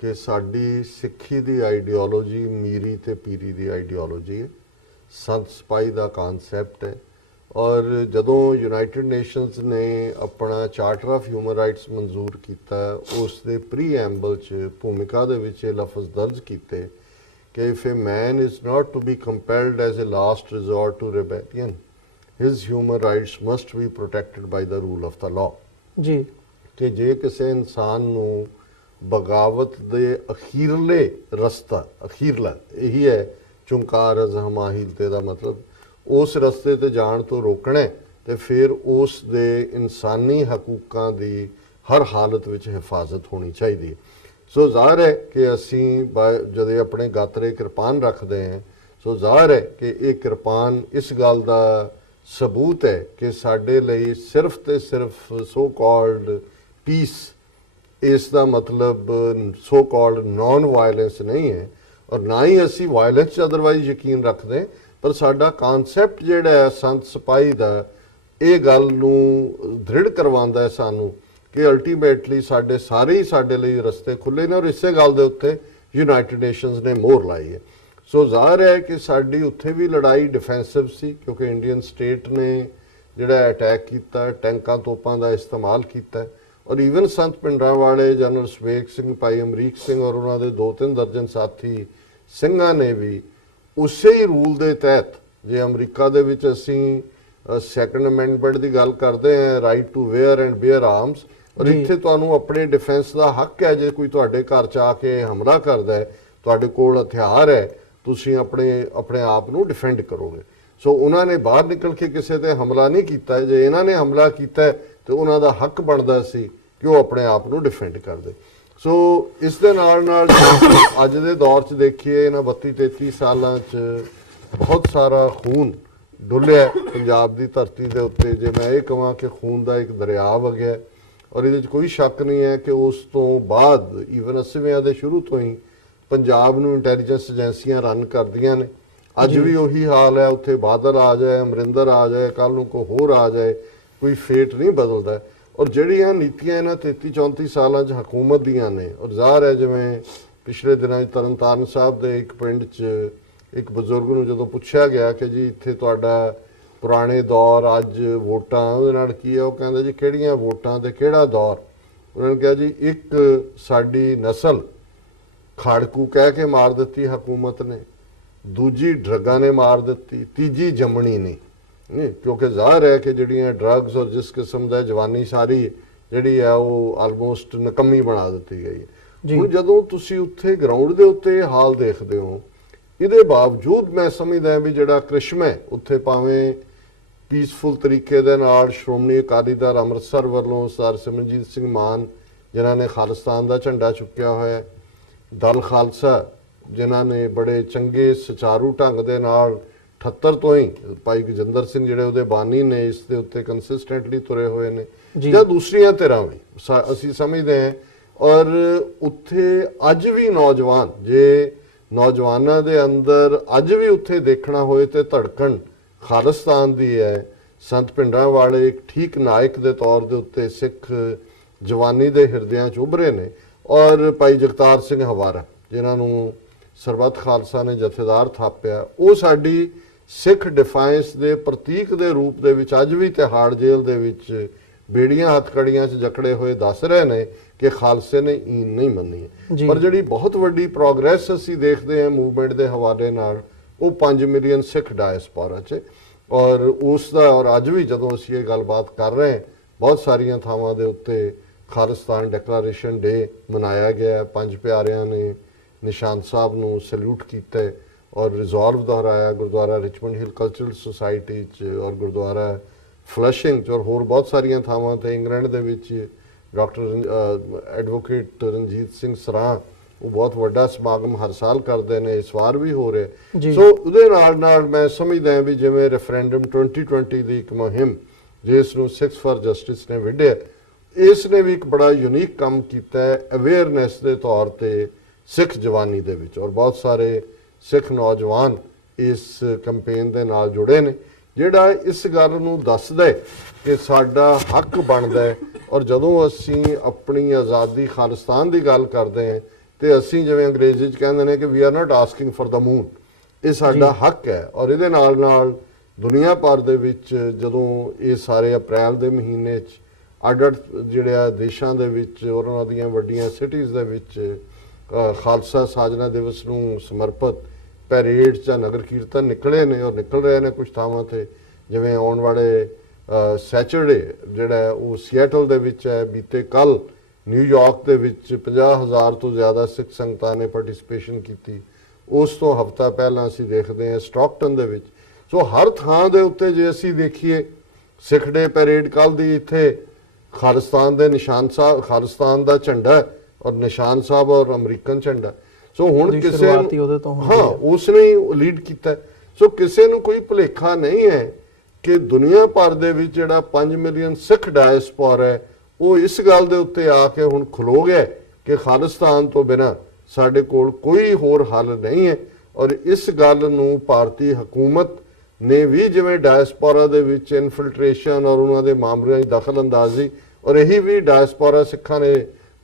ਕਿ ਸਾਡੀ ਸਿੱਖੀ ਦੀ ਆਈਡੀਓਲੋਜੀ ਮੀਰੀ ਤੇ ਪੀਰੀ ਦੀ ਆਈਡੀਓਲੋਜੀ ਹੈ, ਸੰਤ ਸਿਪਾਹੀ ਦਾ ਕਨਸੈਪਟ ਹੈ। ਔਰ ਜਦੋਂ ਯੂਨਾਈਟਿਡ ਨੇਸ਼ਨਸ ਨੇ ਆਪਣਾ ਚਾਰਟਰ ਆਫ ਹਿਊਮਨ ਰਾਈਟਸ ਮਨਜ਼ੂਰ ਕੀਤਾ, ਉਸ ਦੇ ਪ੍ਰੀਐਂਬਲ 'ਚ ਭੂਮਿਕਾ ਦੇ ਵਿੱਚ ਇਹ ਲਫ਼ਜ਼ ਦਰਜ ਕੀਤੇ ਕਿ if a man is not to be compelled as a last resort to rebellion, his human rights must be protected by the rule of the law। ਜੀ, ਕਿ ਜੇ ਕਿਸੇ ਇਨਸਾਨ ਨੂੰ ਬਗਾਵਤ ਦੇ ਅਖੀਰਲੇ ਰਸਤਾ, ਅਖੀਰਲਾ ਇਹੀ ਹੈ ਚੁੰਕਾਰ ਅਜ਼ਹਮਾਹੀਲਤੇ ਦਾ ਮਤਲਬ, ਉਸ ਰਸਤੇ ਤੇ ਜਾਣ ਤੋਂ ਰੋਕਣਾ ਤੇ ਫਿਰ ਉਸ ਦੇ ਇਨਸਾਨੀ ਹਕੂਕਾਂ ਦੀ ਹਰ ਹਾਲਤ ਵਿੱਚ ਹਿਫਾਜ਼ਤ ਹੋਣੀ ਚਾਹੀਦੀ ਹੈ। ਸੋ ਜ਼ਾਹਰ ਹੈ ਕਿ ਅਸੀਂ ਜਦੋਂ ਆਪਣੇ ਗਾਤਰੇ ਕਿਰਪਾਨ ਰੱਖਦੇ ਹਾਂ, ਸੋ ਜ਼ਾਹਰ ਹੈ ਕਿ ਇਹ ਕਿਰਪਾਨ ਇਸ ਗੱਲ ਦਾ ਸਬੂਤ ਹੈ ਕਿ ਸਾਡੇ ਲਈ ਸਿਰਫ ਤੇ ਸਿਰਫ ਸੋ ਕਾਲਡ ਪੀਸ, ਇਸ ਦਾ ਮਤਲਬ ਸੋ ਕਾਲਡ ਨਾਨ ਵਾਇਲੈਂਸ ਨਹੀਂ ਹੈ, ਔਰ ਨਾ ਹੀ ਅਸੀਂ ਵਾਇਲੈਂਸ 'ਚ ਅਦਰਵਾਈਜ਼ ਯਕੀਨ ਰੱਖਦੇ, ਪਰ ਸਾਡਾ ਕਨਸੈਪਟ ਜਿਹੜਾ ਹੈ ਸੰਤ ਸਿਪਾਹੀ ਦਾ, ਇਹ ਗੱਲ ਨੂੰ ਦ੍ਰਿੜ ਕਰਵਾਉਂਦਾ ਹੈ ਸਾਨੂੰ ਕਿ ਅਲਟੀਮੇਟਲੀ ਸਾਡੇ ਸਾਰੇ ਹੀ ਸਾਡੇ ਲਈ ਰਸਤੇ ਖੁੱਲੇ ਨੇ, ਔਰ ਇਸੇ ਗੱਲ ਦੇ ਉੱਤੇ ਯੂਨਾਈਟਿਡ ਨੇਸ਼ਨਸ ਨੇ ਮੋਹਰ ਲਾਈ ਹੈ। ਸੋ ਜ਼ਾਹਰ ਹੈ ਕਿ ਸਾਡੀ ਉੱਥੇ ਵੀ ਲੜਾਈ ਡਿਫੈਂਸਿਵ ਸੀ, ਕਿਉਂਕਿ ਇੰਡੀਅਨ ਸਟੇਟ ਨੇ ਜਿਹੜਾ ਅਟੈਕ ਕੀਤਾ, ਟੈਂਕਾਂ ਤੋਪਾਂ ਦਾ ਇਸਤੇਮਾਲ ਕੀਤਾ, ਔਰ ਈਵਨ ਸੰਤ ਭਿੰਡਰਾਂਵਾਲੇ, ਜਨਰਲ ਸਵੇਗ ਸਿੰਘ, ਭਾਈ ਅਮਰੀਕ ਸਿੰਘ ਔਰ ਉਹਨਾਂ ਦੇ 2-3 ਦਰਜਨ ਸਾਥੀ ਸਿੰਘਾਂ ਨੇ ਵੀ ਉਸੇ ਹੀ ਰੂਲ ਦੇ ਤਹਿਤ, ਜੇ ਅਮਰੀਕਾ ਦੇ ਵਿੱਚ ਅਸੀਂ ਸੈਕੰਡ ਅਮੈਂਡਮੈਂਟ ਦੀ ਗੱਲ ਕਰਦੇ ਹਾਂ, right to wear and bear arms, ਔਰ ਇੱਥੇ ਤੁਹਾਨੂੰ ਆਪਣੇ ਡਿਫੈਂਸ ਦਾ ਹੱਕ ਹੈ। ਜੇ ਕੋਈ ਤੁਹਾਡੇ ਘਰ 'ਚ ਆ ਕੇ ਹਮਲਾ ਕਰਦਾ ਹੈ, ਤੁਹਾਡੇ ਕੋਲ ਹਥਿਆਰ ਹੈ, ਤੁਸੀਂ ਆਪਣੇ ਆਪ ਨੂੰ ਡਿਫੈਂਡ ਕਰੋਗੇ। ਸੋ ਉਹਨਾਂ ਨੇ ਬਾਹਰ ਨਿਕਲ ਕੇ ਕਿਸੇ ਤੇ ਹਮਲਾ ਨਹੀਂ ਕੀਤਾ। ਜੇ ਇਹਨਾਂ ਨੇ ਹਮਲਾ ਕੀਤਾ ਤੇ ਉਹਨਾਂ ਦਾ ਹੱਕ ਬਣਦਾ ਸੀ ਕਿ ਉਹ ਆਪਣੇ ਆਪ ਨੂੰ ਡਿਫੈਂਡ ਕਰਦੇ। ਸੋ ਇਸ ਦੇ ਨਾਲ ਨਾਲ ਅੱਜ ਦੇ ਦੌਰ 'ਚ ਦੇਖੀਏ, ਇਹਨਾਂ 32-33 ਸਾਲਾਂ 'ਚ ਬਹੁਤ ਸਾਰਾ ਖੂਨ ਡੁੱਲਿਆ ਪੰਜਾਬ ਦੀ ਧਰਤੀ ਦੇ ਉੱਤੇ। ਜੇ ਮੈਂ ਇਹ ਕਹਾਂ ਕਿ ਖੂਨ ਦਾ ਇੱਕ ਦਰਿਆ ਵਗਿਆ, ਔਰ ਇਹਦੇ 'ਚ ਕੋਈ ਸ਼ੱਕ ਨਹੀਂ ਹੈ ਕਿ ਉਸ ਤੋਂ ਬਾਅਦ ਈਵਨ 80ਵਿਆਂ ਦੇ ਸ਼ੁਰੂ ਤੋਂ ਹੀ ਪੰਜਾਬ ਨੂੰ ਇੰਟੈਲੀਜੈਂਸ ਏਜੰਸੀਆਂ ਰਨ ਕਰਦੀਆਂ ਨੇ। ਅੱਜ ਵੀ ਉਹੀ ਹਾਲ ਹੈ, ਉੱਥੇ ਬਾਦਲ ਆ ਜਾਏ, ਅਮਰਿੰਦਰ ਆ ਜਾਏ, ਕੱਲ ਨੂੰ ਕੋਈ ਹੋਰ ਆ ਜਾਏ, ਕੋਈ ਫੇਟ ਨਹੀਂ ਬਦਲਦਾ। ਔਰ ਜਿਹੜੀਆਂ ਨੀਤੀਆਂ ਇਹਨਾਂ 33-34 ਸਾਲਾਂ 'ਚ ਹਕੂਮਤ ਦੀਆਂ ਨੇ, ਔਰ ਜ਼ਾਹਰ ਹੈ ਜਿਵੇਂ ਪਿਛਲੇ ਦਿਨਾਂ 'ਚ ਤਰਨਤਾਰਨ ਸਾਹਿਬ ਦੇ ਇੱਕ ਪਿੰਡ 'ਚ ਇੱਕ ਬਜ਼ੁਰਗ ਨੂੰ ਜਦੋਂ ਪੁੱਛਿਆ ਗਿਆ ਕਿ ਜੀ ਇੱਥੇ ਤੁਹਾਡਾ ਪੁਰਾਣੇ ਦੌਰ, ਅੱਜ ਵੋਟਾਂ, ਉਹਦੇ ਨਾਲ ਕੀ ਹੈ, ਉਹ ਕਹਿੰਦਾ ਜੀ ਕਿਹੜੀਆਂ ਵੋਟਾਂ ਤੇ ਕਿਹੜਾ ਦੌਰ। ਉਹਨਾਂ ਨੇ ਕਿਹਾ ਜੀ ਇੱਕ ਸਾਡੀ ਨਸਲ ਖਾੜਕੂ ਕਹਿ ਕੇ ਮਾਰ ਦਿੱਤੀ ਹਕੂਮਤ ਨੇ, ਦੂਜੀ ਡਰੱਗਾਂ ਨੇ ਮਾਰ ਦਿੱਤੀ, ਤੀਜੀ ਜੰਮਣੀ ਨਹੀਂ। ਕਿਉਂਕਿ ਜ਼ਾਹਰ ਹੈ ਕਿ ਜਿਹੜੀਆਂ ਡਰੱਗਸ ਔਰ ਜਿਸ ਕਿਸਮ ਦਾ ਜਵਾਨੀ ਸਾਰੀ ਜਿਹੜੀ ਹੈ ਉਹ ਆਲਮੋਸਟ ਨਕੰਮੀ ਬਣਾ ਦਿੱਤੀ ਗਈ ਹੈ। ਹੁਣ ਜਦੋਂ ਤੁਸੀਂ ਉੱਥੇ ਗਰਾਊਂਡ ਦੇ ਉੱਤੇ ਇਹ ਹਾਲ ਦੇਖਦੇ ਹੋ, ਇਹਦੇ ਬਾਵਜੂਦ ਮੈਂ ਸਮਝਦਾ ਵੀ ਜਿਹੜਾ ਕ੍ਰਿਸ਼ਮਾ ਹੈ ਉੱਥੇ, ਭਾਵੇਂ ਪੀਸਫੁਲ ਤਰੀਕੇ ਦੇ ਨਾਲ ਸ਼੍ਰੋਮਣੀ ਅਕਾਲੀ ਦਲ ਅੰਮ੍ਰਿਤਸਰ ਵੱਲੋਂ ਸਰ ਸਿਮਰਨਜੀਤ ਸਿੰਘ ਮਾਨ ਜਿਨ੍ਹਾਂ ਨੇ ਖਾਲਿਸਤਾਨ ਦਾ ਝੰਡਾ ਚੁੱਕਿਆ ਹੋਇਆ, ਦਲ ਖਾਲਸਾ ਜਿਨ੍ਹਾਂ ਨੇ ਬੜੇ ਚੰਗੇ ਸੁਚਾਰੂ ਢੰਗ ਦੇ ਨਾਲ 78 ਤੋਂ ਹੀ ਭਾਈ ਗਜਿੰਦਰ ਸਿੰਘ ਜਿਹੜੇ ਉਹਦੇ ਬਾਨੀ ਨੇ ਇਸ ਦੇ ਉੱਤੇ ਕੰਸਿਸਟੈਂਟਲੀ ਤੁਰੇ ਹੋਏ ਨੇ, ਜਾਂ ਦੂਸਰੀਆਂ ਧਿਰਾਂ ਵੀ ਅਸੀਂ ਸਮਝਦੇ ਹਾਂ। ਔਰ ਉੱਥੇ ਅੱਜ ਵੀ ਨੌਜਵਾਨ, ਜੇ ਨੌਜਵਾਨਾਂ ਦੇ ਅੰਦਰ ਅੱਜ ਵੀ ਉੱਥੇ ਦੇਖਣਾ ਹੋਏ ਤੇ ਧੜਕਣ ਖਾਲਿਸਤਾਨ ਦੀ ਹੈ। ਸੰਤ ਭਿੰਡਰਾਂਵਾਲੇ ਇੱਕ ਠੀਕ ਨਾਇਕ ਦੇ ਤੌਰ ਦੇ ਉੱਤੇ ਸਿੱਖ ਜਵਾਨੀ ਦੇ ਹਿਰਦਿਆਂ 'ਚ ਉਭਰੇ ਨੇ, ਔਰ ਭਾਈ ਜਗਤਾਰ ਸਿੰਘ ਹਵਾਰਾ ਜਿਨ੍ਹਾਂ ਨੂੰ ਸਰਬੱਤ ਖਾਲਸਾ ਨੇ ਜਥੇਦਾਰ ਥਾਪਿਆ, ਉਹ ਸਾਡੀ ਸਿੱਖ ਡਿਫਾਈਂਸ ਦੇ ਪ੍ਰਤੀਕ ਦੇ ਰੂਪ ਦੇ ਵਿੱਚ ਅੱਜ ਵੀ ਤਿਹਾੜ ਜੇਲ੍ਹ ਦੇ ਵਿੱਚ ਬੇੜੀਆਂ ਹੱਥਕੜੀਆਂ 'ਚ ਜਕੜੇ ਹੋਏ ਦੱਸ ਰਹੇ ਨੇ ਕਿ ਖਾਲਸੇ ਨੇ ਈਨ ਨਹੀਂ ਮੰਨੀ ਹੈ। ਪਰ ਜਿਹੜੀ ਬਹੁਤ ਵੱਡੀ ਪ੍ਰੋਗਰੈਸ ਅਸੀਂ ਦੇਖਦੇ ਹਾਂ ਮੂਵਮੈਂਟ ਦੇ ਹਵਾਲੇ ਨਾਲ, ਉਹ 5 ਮਿਲੀਅਨ ਸਿੱਖ ਡਾਇਸਪੋਰਾ 'ਚ, ਔਰ ਉਸ ਦਾ, ਔਰ ਅੱਜ ਵੀ ਜਦੋਂ ਅਸੀਂ ਇਹ ਗੱਲਬਾਤ ਕਰ ਰਹੇ ਹਾਂ, ਬਹੁਤ ਸਾਰੀਆਂ ਥਾਵਾਂ ਦੇ ਉੱਤੇ ਖਾਲਿਸਤਾਨ ਡੈਕਲਾਰੇਸ਼ਨ ਡੇ ਮਨਾਇਆ ਗਿਆ। 5 ਪਿਆਰਿਆਂ ਨੇ ਨਿਸ਼ਾਨ ਸਾਹਿਬ ਨੂੰ ਸੈਲੂਟ ਕੀਤਾ ਔਰ ਰਿਜ਼ੋਲਵ ਦੁਹਰਾਇਆ ਗੁਰਦੁਆਰਾ ਰਿਚਮੰਡ ਹਿਲ ਕਲਚਰਲ ਸੁਸਾਇਟੀ 'ਚ, ਔਰ ਗੁਰਦੁਆਰਾ ਫਲਸ਼ਿੰਗ 'ਚ, ਔਰ ਹੋਰ ਬਹੁਤ ਸਾਰੀਆਂ ਥਾਵਾਂ ਤੇ ਇੰਗਲੈਂਡ ਦੇ ਵਿੱਚ ਡਾਕਟਰ ਐਡਵੋਕੇਟ ਰਣਜੀਤ ਸਿੰਘ ਸਰਾਂ ਉਹ ਬਹੁਤ ਵੱਡਾ ਸਮਾਗਮ ਹਰ ਸਾਲ ਕਰਦੇ ਨੇ, ਇਸ ਵਾਰ ਵੀ ਹੋ ਰਿਹਾ। ਸੋ ਉਹਦੇ ਨਾਲ ਨਾਲ ਮੈਂ ਸਮਝਦਾ ਵੀ ਜਿਵੇਂ ਰੈਫਰੈਂਡਮ 2020 ਦੀ ਇੱਕ ਮੁਹਿੰਮ ਜਿਸ ਨੂੰ 6 ਫਾਰ ਜਸਟਿਸ ਨੇ ਵਿੱਢਿਆ, ਇਸ ਨੇ ਵੀ ਇੱਕ ਬੜਾ ਯੂਨੀਕ ਕੰਮ ਕੀਤਾ ਹੈ ਅਵੇਅਰਨੈਸ ਦੇ ਤੌਰ ਤੇ ਸਿੱਖ ਜਵਾਨੀ ਦੇ ਵਿੱਚ, ਔਰ ਬਹੁਤ ਸਾਰੇ ਸਿੱਖ ਨੌਜਵਾਨ ਇਸ ਕੈਂਪੇਨ ਦੇ ਨਾਲ ਜੁੜੇ ਨੇ, ਜਿਹੜਾ ਇਸ ਗੱਲ ਨੂੰ ਦੱਸਦਾ ਹੈ ਕਿ ਸਾਡਾ ਹੱਕ ਬਣਦਾ ਹੈ। ਔਰ ਜਦੋਂ ਅਸੀਂ ਆਪਣੀ ਆਜ਼ਾਦੀ ਖਾਲਿਸਤਾਨ ਦੀ ਗੱਲ ਕਰਦੇ ਹਾਂ ਤੇ ਅਸੀਂ ਜਿਵੇਂ ਅੰਗਰੇਜ਼ੀ 'ਚ ਕਹਿੰਦੇ ਨੇ ਕਿ we are not asking for the moon, ਇਹ ਸਾਡਾ ਹੱਕ ਹੈ। ਔਰ ਇਹਦੇ ਨਾਲ ਨਾਲ ਦੁਨੀਆ ਭਰ ਦੇ ਵਿੱਚ ਜਦੋਂ ਇਹ ਸਾਰੇ ਅਪ੍ਰੈਲ ਦੇ ਮਹੀਨੇ 'ਚ ਅੱਡ-ਅੱਡ ਜਿਹੜੇ ਦੇਸ਼ਾਂ ਦੇ ਵਿੱਚ ਉਹਨਾਂ ਦੀਆਂ ਵੱਡੀਆਂ ਸਿਟੀਜ਼ ਦੇ ਵਿੱਚ ਖਾਲਸਾ ਸਾਜਨਾ ਦਿਵਸ ਨੂੰ ਸਮਰਪਿਤ ਪੈਰੇਡ ਜਾਂ ਨਗਰ ਕੀਰਤਨ ਨਿਕਲੇ ਨੇ ਔਰ ਨਿਕਲ ਰਹੇ ਨੇ ਕੁਝ ਥਾਵਾਂ ਤੇ, ਜਿਵੇਂ ਆਉਣ ਵਾਲੇ ਸੈਚਰਡੇ ਜਿਹੜਾ ਉਹ ਸੀਐਟਲ ਦੇ ਵਿੱਚ ਹੈ। ਬੀਤੇ ਕੱਲ ਨਿਊਯਾਰਕ ਦੇ ਵਿੱਚ 50,000 ਤੋਂ ਜ਼ਿਆਦਾ ਸਿੱਖ ਸੰਗਤਾਂ ਨੇ ਪਾਰਟਿਸਿਪੇਸ਼ਨ ਕੀਤੀ। ਉਸ ਤੋਂ ਹਫ਼ਤਾ ਪਹਿਲਾਂ ਅਸੀਂ ਦੇਖਦੇ ਹਾਂ ਸਟਾਕਟਨ ਦੇ ਵਿੱਚ। ਸੋ ਹਰ ਥਾਂ ਦੇ ਉੱਤੇ ਜੇ ਅਸੀਂ ਦੇਖੀਏ ਸਿੱਖ ਡੇ ਪੈਰੇਡ ਕੱਲ ਦੀ ਇੱਥੇ ਖਾਲਿਸਤਾਨ ਦੇ ਨਿਸ਼ਾਨ ਸਾਹਿਬ, ਖਾਲਿਸਤਾਨ ਦਾ ਝੰਡਾ ਔਰ ਨਿਸ਼ਾਨ ਸਾਹਿਬ ਔਰ ਅਮਰੀਕਨ ਝੰਡਾ। ਸੋ ਹੁਣ ਕਿਸੇ ਹਾਂ ਉਸਨੇ ਲੀਡ ਕੀਤਾ। ਸੋ ਕਿਸੇ ਨੂੰ ਕੋਈ ਭੁਲੇਖਾ ਨਹੀਂ ਹੈ ਕਿ ਦੁਨੀਆ ਭਰ ਦੇ ਵਿੱਚ ਜਿਹੜਾ 5 ਮਿਲੀਅਨ ਸਿੱਖ ਡਾਇਸਪੋਰਾ ਹੈ ਉਹ ਇਸ ਗੱਲ ਦੇ ਉੱਤੇ ਆ ਕੇ ਹੁਣ ਖਲੋ ਗਿਆ ਕਿ ਖਾਲਿਸਤਾਨ ਤੋਂ ਬਿਨਾਂ ਸਾਡੇ ਕੋਲ ਕੋਈ ਹੋਰ ਹੱਲ ਨਹੀਂ ਹੈ। ਔਰ ਇਸ ਗੱਲ ਨੂੰ ਭਾਰਤੀ ਹਕੂਮਤ ਨੇ ਵੀ ਜਿਵੇਂ ਡਾਇਸਪੋਰਾ ਦੇ ਵਿੱਚ ਇਨਫਿਲਟ੍ਰੇਸ਼ਨ ਔਰ ਉਹਨਾਂ ਦੇ ਮਾਮਲਿਆਂ 'ਚ ਦਖਲ ਅੰਦਾਜ਼ੀ, ਔਰ ਇਹੀ ਵੀ ਡਾਇਸਪੋਰਾ ਸਿੱਖਾਂ ਨੇ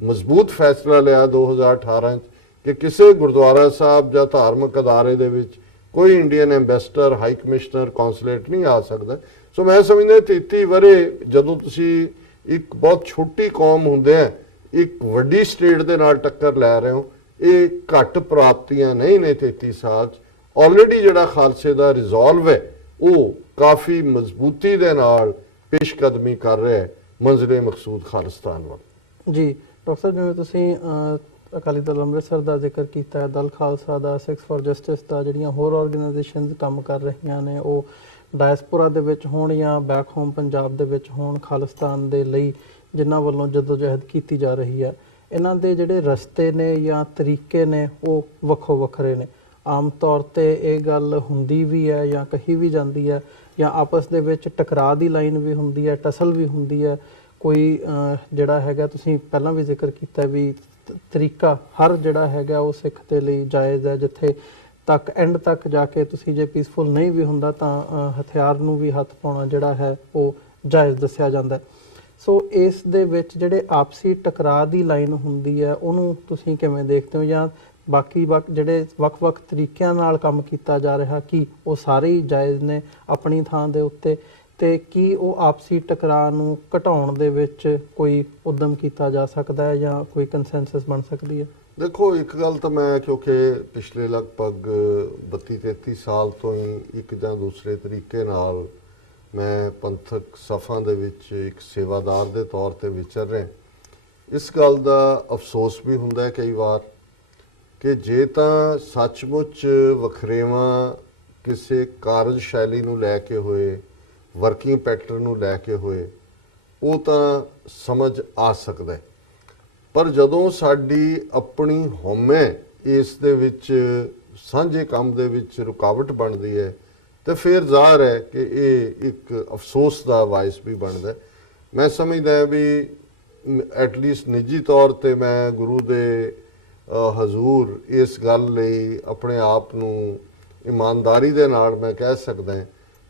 ਮਜ਼ਬੂਤ ਫੈਸਲਾ ਲਿਆ 2018 'ਚ ਕਿ ਕਿਸੇ ਗੁਰਦੁਆਰਾ ਸਾਹਿਬ ਜਾਂ ਧਾਰਮਿਕ ਅਦਾਰੇ ਦੇ ਵਿੱਚ ਕੋਈ Indian ambassador, high commissioner, consulate ਨਹੀਂ ਆ ਸਕਦਾ। ਸੋ ਮੈਂ ਸਮਝਦਾ 33 ਵਰੇ ਜਦੋਂ ਤੁਸੀਂ ਇੱਕ ਬਹੁਤ ਛੋਟੀ ਕੌਮ ਹੁੰਦੇ ਆ ਇੱਕ ਵੱਡੀ ਸਟੇਟ ਦੇ ਨਾਲ ਟੱਕਰ ਲੈ ਰਹੇ ਹੋ, ਇਹ ਘੱਟ ਪ੍ਰਾਪਤੀਆਂ ਨਹੀਂ ਨੇ 33 ਸਾਲ 'ਚ। ਆਲਰੇਡੀ ਜਿਹੜਾ ਖਾਲਸੇ ਦਾ ਰਿਜ਼ੋਲਵ ਹੈ ਉਹ ਕਾਫੀ ਮਜ਼ਬੂਤੀ ਦੇ ਨਾਲ ਪੇਸ਼ਕਦਮੀ ਕਰ ਰਿਹਾ ਹੈ ਮੰਜ਼ਿਲੇ ਮਕਸੂਦ ਖਾਲਿਸਤਾਨ ਵੱਲ। ਜੀ ਡਾਕਟਰ ਸਾਹਿਬ, ਜਿਵੇਂ ਤੁਸੀਂ ਅਕਾਲੀ ਦਲ ਅੰਮ੍ਰਿਤਸਰ ਦਾ ਜ਼ਿਕਰ ਕੀਤਾ ਹੈ, ਦਲ ਖਾਲਸਾ ਦਾ, ਸਿੱਖਸ ਫॉर ਜਸਟਿਸ ਦਾ, ਜਿਹੜੀਆਂ ਹੋਰ ਆਰਗੇਨਾਈਜੇਸ਼ਨਸ ਕੰਮ ਕਰ ਰਹੀਆਂ ਨੇ ਉਹ ਡਾਇਸਪੋਰਾ ਦੇ ਵਿੱਚ ਹੋਣ ਜਾਂ ਬੈਕ ਹੋਮ ਪੰਜਾਬ ਦੇ ਵਿੱਚ ਹੋਣ, ਖਾਲਿਸਤਾਨ ਦੇ ਲਈ ਜਿਨ੍ਹਾਂ ਵੱਲੋਂ ਜਦੋਜਹਿਦ ਕੀਤੀ ਜਾ ਰਹੀ ਹੈ, ਇਹਨਾਂ ਦੇ ਜਿਹੜੇ ਰਸਤੇ ਨੇ ਜਾਂ ਤਰੀਕੇ ਨੇ ਉਹ ਵੱਖੋ ਵੱਖਰੇ ਨੇ। ਆਮ ਤੌਰ ਤੇ ਇਹ ਗੱਲ ਹੁੰਦੀ ਵੀ ਹੈ ਜਾਂ ਕਹੀ ਵੀ ਜਾਂਦੀ ਹੈ, ਜਾਂ ਆਪਸ ਦੇ ਵਿੱਚ ਟਕਰਾਅ ਦੀ ਲਾਈਨ ਵੀ ਹੁੰਦੀ ਹੈ, ਟਸਲ ਵੀ ਹੁੰਦੀ ਹੈ। ਕੋਈ ਜਿਹੜਾ ਹੈਗਾ, ਤੁਸੀਂ ਪਹਿਲਾਂ ਵੀ ਜ਼ਿਕਰ ਕੀਤਾ ਵੀ ਤਰੀਕਾ ਹਰ ਜਿਹੜਾ ਹੈਗਾ ਉਹ ਸਿੱਖ ਦੇ ਲਈ ਜਾਇਜ਼ ਹੈ, ਜਿੱਥੇ ਤੱਕ ਐਂਡ ਤੱਕ ਜਾ ਕੇ ਤੁਸੀਂ ਜੇ ਪੀਸਫੁਲ ਨਹੀਂ ਵੀ ਹੁੰਦਾ ਤਾਂ ਹਥਿਆਰ ਨੂੰ ਵੀ ਹੱਥ ਪਾਉਣਾ ਜਿਹੜਾ ਹੈ ਉਹ ਜਾਇਜ਼ ਦੱਸਿਆ ਜਾਂਦਾ। ਸੋ ਇਸ ਦੇ ਵਿੱਚ ਜਿਹੜੇ ਆਪਸੀ ਟਕਰਾਅ ਦੀ ਲਾਈਨ ਹੁੰਦੀ ਹੈ ਉਹਨੂੰ ਤੁਸੀਂ ਕਿਵੇਂ ਦੇਖਦੇ ਹੋ, ਜਾਂ ਬਾਕੀ ਜਿਹੜੇ ਵੱਖ-ਵੱਖ ਤਰੀਕਿਆਂ ਨਾਲ ਕੰਮ ਕੀਤਾ ਜਾ ਰਿਹਾ ਕੀ ਉਹ ਸਾਰੇ ਹੀ ਜਾਇਜ਼ ਨੇ ਆਪਣੀ ਥਾਂ ਦੇ ਉੱਤੇ, ਤੇ ਕੀ ਉਹ ਆਪਸੀ ਟਕਰਾਅ ਨੂੰ ਘਟਾਉਣ ਦੇ ਵਿੱਚ ਕੋਈ ਉਦਮ ਕੀਤਾ ਜਾ ਸਕਦਾ ਹੈ ਜਾਂ ਕੋਈ ਕੰਸੈਂਸਸ ਬਣ ਸਕਦੀ ਹੈ? ਦੇਖੋ, ਇੱਕ ਗੱਲ ਤਾਂ ਮੈਂ ਕਿਉਂਕਿ ਪਿਛਲੇ ਲਗਭਗ 32-33 ਸਾਲ ਤੋਂ ਹੀ ਇੱਕ ਜਾਂ ਦੂਸਰੇ ਤਰੀਕੇ ਨਾਲ ਮੈਂ ਪੰਥਕ ਸਫਾਂ ਦੇ ਵਿੱਚ ਇੱਕ ਸੇਵਾਦਾਰ ਦੇ ਤੌਰ ਤੇ ਵਿਚਰ ਰਿਹਾ, ਇਸ ਗੱਲ ਦਾ ਅਫਸੋਸ ਵੀ ਹੁੰਦਾ ਹੈ ਕਈ ਵਾਰ ਕਿ ਜੇ ਤਾਂ ਸੱਚਮੁੱਚ ਵਖਰੇਵਾਂ ਕਿਸੇ ਕਾਰਜ ਸ਼ੈਲੀ ਨੂੰ ਲੈ ਕੇ ਹੋਏ, ਵਰਕਿੰਗ ਪੈਟਰਨ ਨੂੰ ਲੈ ਕੇ ਹੋਏ, ਉਹ ਤਾਂ ਸਮਝ ਆ ਸਕਦਾ ਹੈ। ਪਰ ਜਦੋਂ ਸਾਡੀ ਆਪਣੀ ਹਉਮੈ ਇਸ ਦੇ ਵਿੱਚ ਸਾਂਝੇ ਕੰਮ ਦੇ ਵਿੱਚ ਰੁਕਾਵਟ ਬਣਦੀ ਹੈ ਤੇ ਫਿਰ ਜ਼ਾਹਰ ਹੈ ਕਿ ਇਹ ਇੱਕ ਅਫਸੋਸ ਦਾ ਵਾਇਸ ਵੀ ਬਣਦਾ। ਮੈਂ ਸਮਝਦਾ ਵੀ ਐਟਲੀਸਟ ਨਿੱਜੀ ਤੌਰ ਤੇ ਮੈਂ ਗੁਰੂ ਦੇ ਹਜ਼ੂਰ ਇਸ ਗੱਲ ਲਈ ਆਪਣੇ ਆਪ ਨੂੰ ਇਮਾਨਦਾਰੀ ਦੇ ਨਾਲ ਮੈਂ ਕਹਿ ਸਕਦਾ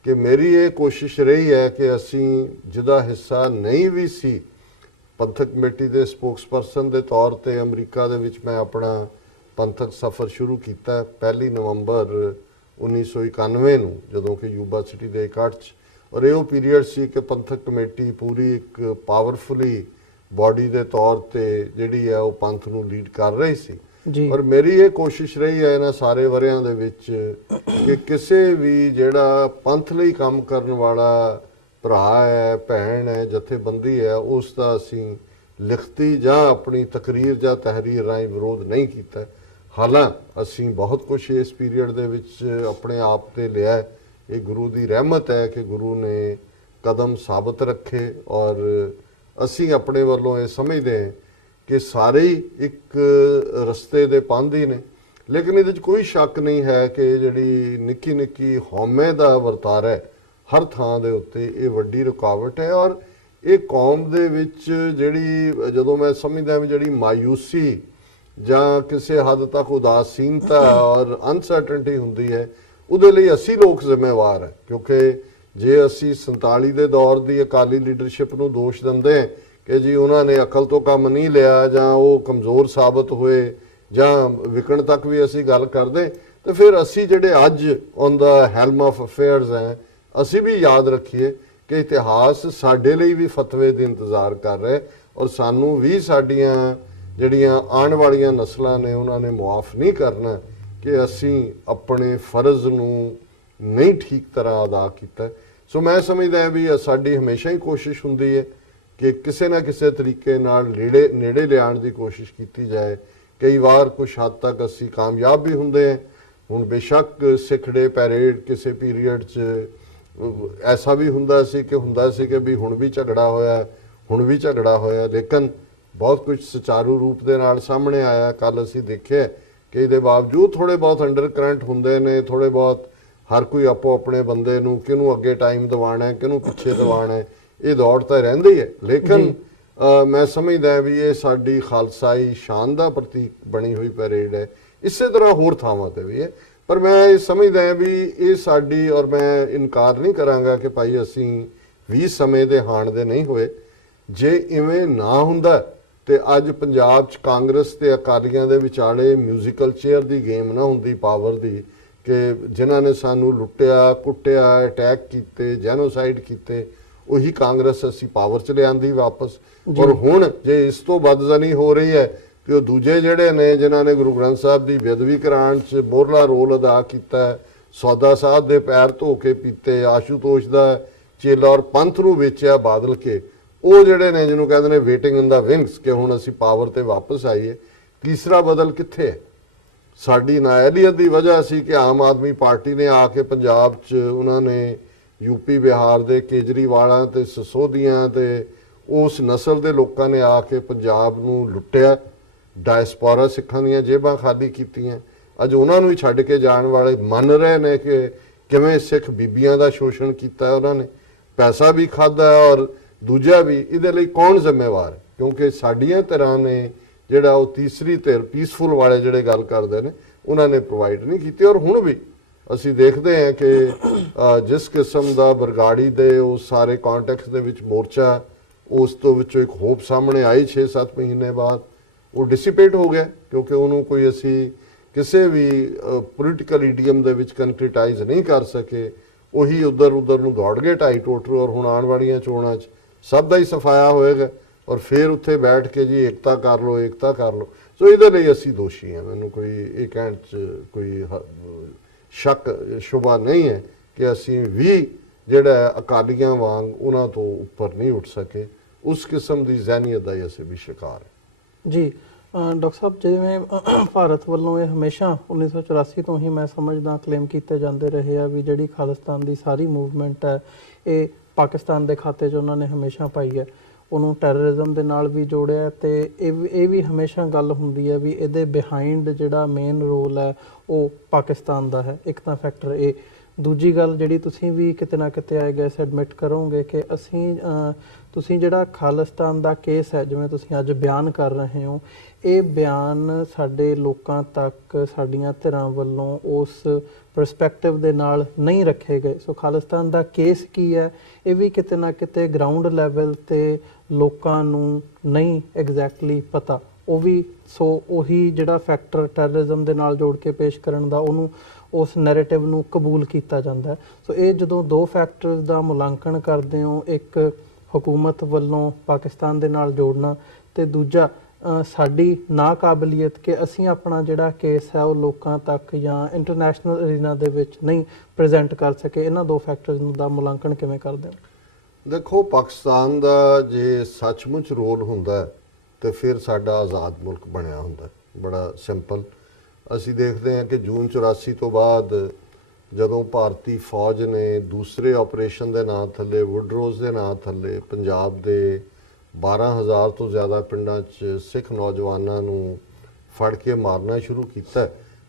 ਕਿ ਮੇਰੀ ਇਹ ਕੋਸ਼ਿਸ਼ ਰਹੀ ਹੈ ਕਿ ਅਸੀਂ ਜਿਹਦਾ ਹਿੱਸਾ ਨਹੀਂ ਵੀ ਸੀ, ਪੰਥਕ ਕਮੇਟੀ ਦੇ ਸਪੋਕਸਪਰਸਨ ਦੇ ਤੌਰ ਤੇ ਅਮਰੀਕਾ ਦੇ ਵਿੱਚ ਮੈਂ ਆਪਣਾ ਪੰਥਕ ਸਫ਼ਰ ਸ਼ੁਰੂ ਕੀਤਾ 1 ਨਵੰਬਰ 1991 ਨੂੰ, ਜਦੋਂ ਕਿ ਯੂਬਾ ਸਿਟੀ ਦੇ ਇਕੱਠ 'ਚ। ਔਰ ਇਹ ਉਹ ਪੀਰੀਅਡ ਸੀ ਕਿ ਪੰਥਕ ਕਮੇਟੀ ਪੂਰੀ ਇੱਕ ਪਾਵਰਫੁਲੀ ਬਾਡੀ ਦੇ ਤੌਰ ਤੇ ਜਿਹੜੀ ਹੈ ਉਹ ਪੰਥ ਨੂੰ ਲੀਡ ਕਰ ਰਹੀ ਸੀ। ਔਰ ਮੇਰੀ ਇਹ ਕੋਸ਼ਿਸ਼ ਰਹੀ ਹੈ ਇਹਨਾਂ ਸਾਰੇ ਵਰਿਆਂ ਦੇ ਵਿੱਚ ਕਿ ਕਿਸੇ ਵੀ ਜਿਹੜਾ ਪੰਥ ਲਈ ਕੰਮ ਕਰਨ ਵਾਲਾ ਭਰਾ ਹੈ, ਭੈਣ ਹੈ, ਜਥੇਬੰਦੀ ਹੈ, ਉਸ ਦਾ ਅਸੀਂ ਲਿਖਤੀ ਜਾਂ ਆਪਣੀ ਤਕਰੀਰ ਜਾਂ ਤਹਿਰੀਰ ਰਾਹੀਂ ਵਿਰੋਧ ਨਹੀਂ ਕੀਤਾ। ਹਾਲਾਂਕਿ ਅਸੀਂ ਬਹੁਤ ਕੁਝ ਇਸ ਪੀਰੀਅਡ ਦੇ ਵਿੱਚ ਆਪਣੇ ਆਪ ਤੇ ਲਿਆ। ਇਹ ਗੁਰੂ ਦੀ ਰਹਿਮਤ ਹੈ ਕਿ ਗੁਰੂ ਨੇ ਕਦਮ ਸਾਬਤ ਰੱਖੇ ਔਰ ਅਸੀਂ ਆਪਣੇ ਵੱਲੋਂ ਇਹ ਸਮਝਦੇ ਹਾਂ ਕਿ ਸਾਰੇ ਹੀ ਇੱਕ ਰਸਤੇ ਦੇ ਪਾਂਧੀ ਨੇ। ਲੇਕਿਨ ਇਹਦੇ 'ਚ ਕੋਈ ਸ਼ੱਕ ਨਹੀਂ ਹੈ ਕਿ ਜਿਹੜੀ ਨਿੱਕੀ ਨਿੱਕੀ ਹਉਮੈ ਦਾ ਵਰਤਾਰਾ ਹੈ ਹਰ ਥਾਂ ਦੇ ਉੱਤੇ, ਇਹ ਵੱਡੀ ਰੁਕਾਵਟ ਹੈ। ਔਰ ਇਹ ਕੌਮ ਦੇ ਵਿੱਚ ਜਿਹੜੀ, ਜਦੋਂ ਮੈਂ ਸਮਝਦਾ ਵੀ ਜਿਹੜੀ ਮਾਯੂਸੀ ਜਾਂ ਕਿਸੇ ਹੱਦ ਤੱਕ ਉਦਾਸੀਨਤਾ ਔਰ ਅਨਸਰਟਨਟੀ ਹੁੰਦੀ ਹੈ, ਉਹਦੇ ਲਈ ਅਸੀਂ ਲੋਕ ਜ਼ਿੰਮੇਵਾਰ ਹੈ। ਕਿਉਂਕਿ ਜੇ ਅਸੀਂ 47 ਦੇ ਦੌਰ ਦੀ ਅਕਾਲੀ ਲੀਡਰਸ਼ਿਪ ਨੂੰ ਦੋਸ਼ ਦਿੰਦੇ ਹਾਂ ਕਿ ਜੀ ਉਹਨਾਂ ਨੇ ਅਕਲ ਤੋਂ ਕੰਮ ਨਹੀਂ ਲਿਆ ਜਾਂ ਉਹ ਕਮਜ਼ੋਰ ਸਾਬਤ ਹੋਏ ਜਾਂ ਵਿਕਣ ਤੱਕ ਵੀ ਅਸੀਂ ਗੱਲ ਕਰਦੇ, ਤੇ ਫਿਰ ਅਸੀਂ ਜਿਹੜੇ ਅੱਜ on the helm of affairs ਹੈ, ਅਸੀਂ ਵੀ ਯਾਦ ਰੱਖੀਏ ਕਿ ਇਤਿਹਾਸ ਸਾਡੇ ਲਈ ਵੀ ਫਤਵੇ ਦੇ ਇੰਤਜ਼ਾਰ ਕਰ ਰਿਹਾ ਔਰ ਸਾਨੂੰ ਵੀ ਸਾਡੀਆਂ ਜਿਹੜੀਆਂ ਆਉਣ ਵਾਲੀਆਂ ਨਸਲਾਂ ਨੇ ਉਹਨਾਂ ਨੇ ਮੁਆਫ ਨਹੀਂ ਕਰਨਾ ਕਿ ਅਸੀਂ ਆਪਣੇ ਫਰਜ਼ ਨੂੰ ਨਹੀਂ ਠੀਕ ਤਰ੍ਹਾਂ ਅਦਾ ਕੀਤਾ। ਸੋ ਮੈਂ ਸਮਝਦਾ ਹਾਂ ਵੀ ਸਾਡੀ ਹਮੇਸ਼ਾ ਹੀ ਕੋਸ਼ਿਸ਼ ਹੁੰਦੀ ਹੈ ਕਿ ਕਿਸੇ ਨਾ ਕਿਸੇ ਤਰੀਕੇ ਨਾਲ ਨੇੜੇ ਲਿਆਉਣ ਦੀ ਕੋਸ਼ਿਸ਼ ਕੀਤੀ ਜਾਏ। ਕਈ ਵਾਰ ਕੁਛ ਹੱਦ ਤੱਕ ਅਸੀਂ ਕਾਮਯਾਬ ਵੀ ਹੁੰਦੇ ਹਾਂ। ਹੁਣ ਬੇਸ਼ੱਕ ਸਿੱਖ ਡੇ ਪੈਰੇਡ ਕਿਸੇ ਪੀਰੀਅਡ 'ਚ ਐਸਾ ਵੀ ਹੁੰਦਾ ਸੀ ਕਿ ਵੀ ਹੁਣ ਵੀ ਝਗੜਾ ਹੋਇਆ, ਲੇਕਿਨ ਬਹੁਤ ਕੁਝ ਸੁਚਾਰੂ ਰੂਪ ਦੇ ਨਾਲ ਸਾਹਮਣੇ ਆਇਆ। ਕੱਲ ਅਸੀਂ ਦੇਖਿਆ ਕਿ ਇਹਦੇ ਬਾਵਜੂਦ ਥੋੜੇ ਬਹੁਤ ਅੰਡਰ ਕਰੰਟ ਹੁੰਦੇ ਨੇ, ਥੋੜੇ ਬਹੁਤ ਹਰ ਕੋਈ ਆਪੋ ਆਪਣੇ ਬੰਦੇ ਨੂੰ ਕਿਹਨੂੰ ਅੱਗੇ ਟਾਈਮ ਦਿਵਾਉਣਾ, ਕਿਹਨੂੰ ਪਿੱਛੇ ਦਿਵਾਉਣਾ, ਇਹ ਦੌੜ ਤਾਂ ਰਹਿੰਦੀ ਹੈ। ਲੇਕਿਨ ਮੈਂ ਸਮਝਦਾ ਵੀ ਇਹ ਸਾਡੀ ਖਾਲਸਾਈ ਸ਼ਾਨ ਦਾ ਪ੍ਰਤੀਕ ਬਣੀ ਹੋਈ ਪੈਰੇਡ ਹੈ। ਇਸੇ ਤਰ੍ਹਾਂ ਹੋਰ ਥਾਵਾਂ ਤੇ ਵੀ ਹੈ, ਪਰ ਮੈਂ ਇਹ ਸਮਝਦਾ ਵੀ ਇਹ ਸਾਡੀ, ਔਰ ਮੈਂ ਇਨਕਾਰ ਨਹੀਂ ਕਰਾਂਗਾ ਕਿ ਭਾਈ ਅਸੀਂ ਵੀ ਸਮੇਂ ਦੇ ਹਾਣ ਦੇ ਨਹੀਂ ਹੋਏ। ਜੇ ਇਵੇਂ ਨਾ ਹੁੰਦਾ ਤੇ ਅੱਜ ਪੰਜਾਬ 'ਚ ਕਾਂਗਰਸ ਤੇ ਅਕਾਲੀਆਂ ਦੇ ਵਿਚਾਲੇ ਮਿਊਜ਼ੀਕਲ ਚੇਅਰ ਦੀ ਗੇਮ ਨਾ ਹੁੰਦੀ ਪਾਵਰ ਦੀ, ਕਿ ਜਿਨ੍ਹਾਂ ਨੇ ਸਾਨੂੰ ਲੁੱਟਿਆ, ਕੁੱਟਿਆ, ਅਟੈਕ ਕੀਤੇ, ਜੈਨੋਸਾਈਡ ਕੀਤੇ, ਉਹੀ ਕਾਂਗਰਸ ਅਸੀਂ ਪਾਵਰ 'ਚ ਲਿਆਂਦੀ ਵਾਪਸ। ਔਰ ਹੁਣ ਜੇ ਇਸ ਤੋਂ ਬਦਜ਼ਨੀ ਹੋ ਰਹੀ ਹੈ ਕਿ ਉਹ ਦੂਜੇ ਜਿਹੜੇ ਨੇ ਜਿਨ੍ਹਾਂ ਨੇ ਗੁਰੂ ਗ੍ਰੰਥ ਸਾਹਿਬ ਦੀ ਬੇਅਦਬੀ ਕਰਾਉਣ 'ਚ ਮੋਹਰਲਾ ਰੋਲ ਅਦਾ ਕੀਤਾ, ਸੌਦਾ ਸਾਹਿਬ ਦੇ ਪੈਰ ਧੋ ਕੇ ਪੀਤੇ, ਆਸ਼ੂਤੋਸ਼ ਦਾ ਚੇਲਾ ਔਰ ਪੰਥ ਨੂੰ ਵੇਚਿਆ ਬਾਦਲ ਕੇ, ਉਹ ਜਿਹੜੇ ਨੇ ਜਿਹਨੂੰ ਕਹਿੰਦੇ ਨੇ ਵੇਟਿੰਗ ਇਨ ਦਾ ਵਿੰਗਸ ਕਿ ਹੁਣ ਅਸੀਂ ਪਾਵਰ ਤੇ ਵਾਪਸ ਆਈਏ। ਤੀਸਰਾ ਬਦਲ ਕਿੱਥੇ ਹੈ? ਸਾਡੀ ਨਾਅਹਲੀਅਤ ਦੀ ਵਜ੍ਹਾ ਸੀ ਕਿ ਆਮ ਆਦਮੀ ਪਾਰਟੀ ਨੇ ਆ ਕੇ ਪੰਜਾਬ 'ਚ ਉਹਨਾਂ ਨੇ ਯੂਪੀ ਬਿਹਾਰ ਦੇ ਕੇਜਰੀਵਾਲਾਂ ਤੇ ਸਸੋਦੀਆਂ ਤੇ ਉਸ ਨਸਲ ਦੇ ਲੋਕਾਂ ਨੇ ਆ ਕੇ ਪੰਜਾਬ ਨੂੰ ਲੁੱਟਿਆ, ਡਾਇਸਪੋਰਾ ਸਿੱਖਾਂ ਦੀਆਂ ਜੇਬਾਂ ਖਾਲੀ ਕੀਤੀਆਂ। ਅੱਜ ਉਹਨਾਂ ਨੂੰ ਹੀ ਛੱਡ ਕੇ ਜਾਣ ਵਾਲੇ ਮੰਨ ਰਹੇ ਨੇ ਕਿ ਕਿਵੇਂ ਸਿੱਖ ਬੀਬੀਆਂ ਦਾ ਸ਼ੋਸ਼ਣ ਕੀਤਾ ਉਹਨਾਂ ਨੇ, ਪੈਸਾ ਵੀ ਖਾਦਾ ਔਰ ਦੂਜਾ ਵੀ। ਇਹਦੇ ਲਈ ਕੌਣ ਜ਼ਿੰਮੇਵਾਰ ਹੈ? ਕਿਉਂਕਿ ਸਾਡੀਆਂ ਤਰ੍ਹਾਂ ਨੇ ਜਿਹੜਾ ਉਹ ਤੀਸਰੀ ਧਿਰ ਪੀਸਫੁਲ ਵਾਲੇ ਜਿਹੜੇ ਗੱਲ ਕਰਦੇ ਨੇ ਉਹਨਾਂ ਨੇ ਪ੍ਰੋਵਾਈਡ ਨਹੀਂ ਕੀਤੀ। ਔਰ ਹੁਣ ਵੀ ਅਸੀਂ ਦੇਖਦੇ ਹਾਂ ਕਿ ਜਿਸ ਕਿਸਮ ਦਾ ਬਰਗਾੜੀ ਦੇ ਉਸ ਸਾਰੇ ਕੰਟੈਕਸਟ ਦੇ ਵਿੱਚ ਮੋਰਚਾ, ਉਸ ਤੋਂ ਵਿੱਚੋਂ ਇੱਕ ਹੋਪ ਸਾਹਮਣੇ ਆਈ 6-7 ਮਹੀਨੇ ਬਾਅਦ, ਉਹ ਡਿਸਿਪੇਟ ਹੋ ਗਿਆ ਕਿਉਂਕਿ ਉਹਨੂੰ ਕੋਈ ਅਸੀਂ ਕਿਸੇ ਵੀ ਪੋਲੀਟੀਕਲ ਈਡੀਅਮ ਦੇ ਵਿੱਚ ਕੰਕਰੀਟਾਈਜ਼ ਨਹੀਂ ਕਰ ਸਕੇ। ਉਹੀ ਉਧਰ ਨੂੰ ਦੌੜ ਗਏ ਢਾਈ ਟੋਟਰ। ਔਰ ਹੁਣ ਆਉਣ ਵਾਲੀਆਂ ਚੋਣਾਂ 'ਚ ਸਭ ਦਾ ਹੀ ਸਫਾਇਆ ਹੋਏਗਾ ਔਰ ਫਿਰ ਉੱਥੇ ਬੈਠ ਕੇ ਜੀ ਏਕਤਾ ਕਰ ਲਓ। ਸੋ ਇਹਦੇ ਲਈ ਅਸੀਂ ਦੋਸ਼ੀ ਹਾਂ। ਮੈਨੂੰ ਕੋਈ ਇਹ ਕਹਿਣ 'ਚ ਕੋਈ ਸ਼ੱਕ ਸ਼ੁਬਾ ਨਹੀਂ ਹੈ ਕਿ ਅਸੀਂ ਵੀ ਜਿਹੜਾ ਅਕਾਲੀਆਂ ਵਾਂਗ ਉਹਨਾਂ ਤੋਂ ਉੱਪਰ ਨਹੀਂ ਉੱਠ ਸਕੇ। ਉਸ ਕਿਸਮ ਦੀ ਜ਼ਹਿਨੀਅਤ ਦਾ ਹੀ ਅਸੀਂ ਵੀ ਸ਼ਿਕਾਰ ਹੈ। ਜੀ ਡਾਕਟਰ ਸਾਹਿਬ, ਜਿਵੇਂ ਭਾਰਤ ਵੱਲੋਂ ਇਹ ਹਮੇਸ਼ਾ 1984 ਤੋਂ ਹੀ ਮੈਂ ਸਮਝਦਾ ਕਲੇਮ ਕੀਤੇ ਜਾਂਦੇ ਰਹੇ ਆ ਵੀ ਜਿਹੜੀ ਖਾਲਿਸਤਾਨ ਦੀ ਸਾਰੀ ਮੂਵਮੈਂਟ ਹੈ ਇਹ ਪਾਕਿਸਤਾਨ ਦੇ ਖਾਤੇ 'ਚ ਉਹਨਾਂ ਨੇ ਹਮੇਸ਼ਾ ਪਾਈ ਹੈ, ਉਹਨੂੰ ਟੈਰਰਿਜ਼ਮ ਦੇ ਨਾਲ ਵੀ ਜੋੜਿਆ। ਤੇ ਇਹ ਵੀ ਹਮੇਸ਼ਾ ਗੱਲ ਹੁੰਦੀ ਹੈ ਵੀ ਇਹਦੇ ਬਿਹਾਈਂਡ ਜਿਹੜਾ ਮੇਨ ਰੋਲ ਹੈ ਉਹ ਪਾਕਿਸਤਾਨ ਦਾ ਹੈ। ਇੱਕ ਤਾਂ ਫੈਕਟਰ ਇਹ। ਦੂਜੀ ਗੱਲ ਜਿਹੜੀ ਤੁਸੀਂ ਵੀ ਕਿਤੇ ਨਾ ਕਿਤੇ ਆਏ ਗਏ ਐਡਮਿਟ ਕਰੋਗੇ ਕਿ ਤੁਸੀਂ ਜਿਹੜਾ ਖਾਲਿਸਤਾਨ ਦਾ ਕੇਸ ਹੈ, ਜਿਵੇਂ ਤੁਸੀਂ ਅੱਜ ਬਿਆਨ ਕਰ ਰਹੇ ਹੋ, ਇਹ ਬਿਆਨ ਸਾਡੇ ਲੋਕਾਂ ਤੱਕ ਸਾਡੀਆਂ ਧਿਰਾਂ ਵੱਲੋਂ ਉਸ ਪਰਸਪੈਕਟਿਵ ਦੇ ਨਾਲ ਨਹੀਂ ਰੱਖੇ ਗਏ। ਸੋ ਖਾਲਿਸਤਾਨ ਦਾ ਕੇਸ ਕੀ ਹੈ ਇਹ ਵੀ ਕਿਤੇ ਨਾ ਕਿਤੇ ਗਰਾਊਂਡ ਲੈਵਲ ਤੇ ਲੋਕਾਂ ਨੂੰ ਨਹੀਂ ਐਗਜ਼ੈਕਟਲੀ ਪਤਾ। ਉਹ ਵੀ ਸੋ ਉਹੀ ਜਿਹੜਾ ਫੈਕਟਰ ਟੈਰਰਿਜ਼ਮ ਦੇ ਨਾਲ ਜੋੜ ਕੇ ਪੇਸ਼ ਕਰਨ ਦਾ, ਉਹਨੂੰ ਉਸ ਨੈਰੇਟਿਵ ਨੂੰ ਕਬੂਲ ਕੀਤਾ ਜਾਂਦਾ ਹੈ। ਸੋ ਇਹ ਜਦੋਂ ਦੋ ਫੈਕਟਰਸ ਦਾ ਮੁਲਾਂਕਣ ਕਰਦੇ ਹੋ, ਇੱਕ ਹਕੂਮਤ ਵੱਲੋਂ ਪਾਕਿਸਤਾਨ ਦੇ ਨਾਲ ਜੋੜਨਾ ਤੇ ਦੂਜਾ ਸਾਡੀ ਨਾਕਾਬਲੀਅਤ ਕਿ ਅਸੀਂ ਆਪਣਾ ਜਿਹੜਾ ਕੇਸ ਹੈ ਉਹ ਲੋਕਾਂ ਤੱਕ ਜਾਂ ਇੰਟਰਨੈਸ਼ਨਲ ਅਰੀਨਾ ਦੇ ਵਿੱਚ ਨਹੀਂ ਪ੍ਰੈਜ਼ੈਂਟ ਕਰ ਸਕੇ, ਇਹਨਾਂ ਦੋ ਫੈਕਟਰਸ ਦਾ ਮੁਲਾਂਕਣ ਕਿਵੇਂ ਕਰਦੇ ਹੋ? ਦੇਖੋ, ਪਾਕਿਸਤਾਨ ਦਾ ਜੇ ਸੱਚਮੁੱਚ ਰੋਲ ਹੁੰਦਾ ਤੇ ਫਿਰ ਸਾਡਾ ਆਜ਼ਾਦ ਮੁਲਕ ਬਣਿਆ ਹੁੰਦਾ। ਬੜਾ ਸਿੰਪਲ। ਅਸੀਂ ਦੇਖਦੇ ਹਾਂ ਕਿ ਜੂਨ 84 ਤੋਂ ਬਾਅਦ ਜਦੋਂ ਭਾਰਤੀ ਫੌਜ ਨੇ ਦੂਸਰੇ ਆਪਰੇਸ਼ਨ ਦੇ ਨਾਂ ਥੱਲੇ, ਵੁਡਰੋਜ਼ ਦੇ ਨਾਂ ਥੱਲੇ ਪੰਜਾਬ ਦੇ 12,000 ਤੋਂ ਜ਼ਿਆਦਾ ਪਿੰਡਾਂ 'ਚ ਸਿੱਖ ਨੌਜਵਾਨਾਂ ਨੂੰ ਫੜ ਕੇ ਮਾਰਨਾ ਸ਼ੁਰੂ ਕੀਤਾ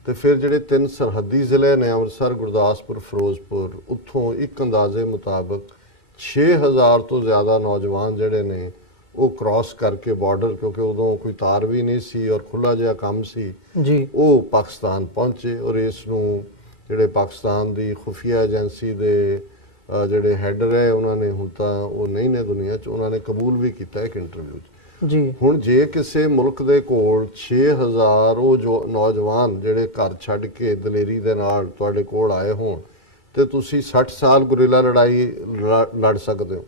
ਤੇ ਫਿਰ ਜਿਹੜੇ 3 ਸਰਹੱਦੀ ਜ਼ਿਲ੍ਹੇ ਨੇ ਅੰਮ੍ਰਿਤਸਰ, ਗੁਰਦਾਸਪੁਰ, ਫਿਰੋਜ਼ਪੁਰ, ਉੱਥੋਂ ਇੱਕ ਅੰਦਾਜ਼ੇ ਮੁਤਾਬਕ 6,000 ਤੋਂ ਜ਼ਿਆਦਾ ਨੌਜਵਾਨ ਜਿਹੜੇ ਨੇ ਉਹ ਕ੍ਰਾਸ ਕਰਕੇ ਬਾਰਡਰ, ਕਿਉਂਕਿ ਉਦੋਂ ਕੋਈ ਤਾਰ ਵੀ ਨਹੀਂ ਸੀ ਔਰ ਖੁੱਲਾ ਜਿਹਾ ਕੰਮ ਸੀ, ਜੀ ਉਹ ਪਾਕਿਸਤਾਨ ਪਹੁੰਚੇ। ਔਰ ਇਸ ਨੂੰ ਜਿਹੜੇ ਪਾਕਿਸਤਾਨ ਦੀ ਖੁਫੀਆ ਏਜੰਸੀ ਦੇ ਜਿਹੜੇ ਹੈਡਰ ਹੈ ਉਹਨਾਂ ਨੇ, ਹੁਣ ਤਾਂ ਉਹ ਨਹੀਂ ਨੇ ਦੁਨੀਆ 'ਚ, ਉਹਨਾਂ ਨੇ ਕਬੂਲ ਵੀ ਕੀਤਾ ਇੱਕ ਇੰਟਰਵਿਊ 'ਚ। ਜੀ ਹੁਣ ਜੇ ਕਿਸੇ ਮੁਲਕ ਦੇ ਕੋਲ 6000 ਉਹ ਜੋ ਨੌਜਵਾਨ ਜਿਹੜੇ ਘਰ ਛੱਡ ਕੇ ਦਲੇਰੀ ਦੇ ਨਾਲ ਤੁਹਾਡੇ ਕੋਲ ਆਏ ਹੋਣ, ਤੇ ਤੁਸੀਂ 60 ਸਾਲ ਗੁਰੀਲਾ ਲੜਾਈ ਲੜ ਸਕਦੇ ਹੋ,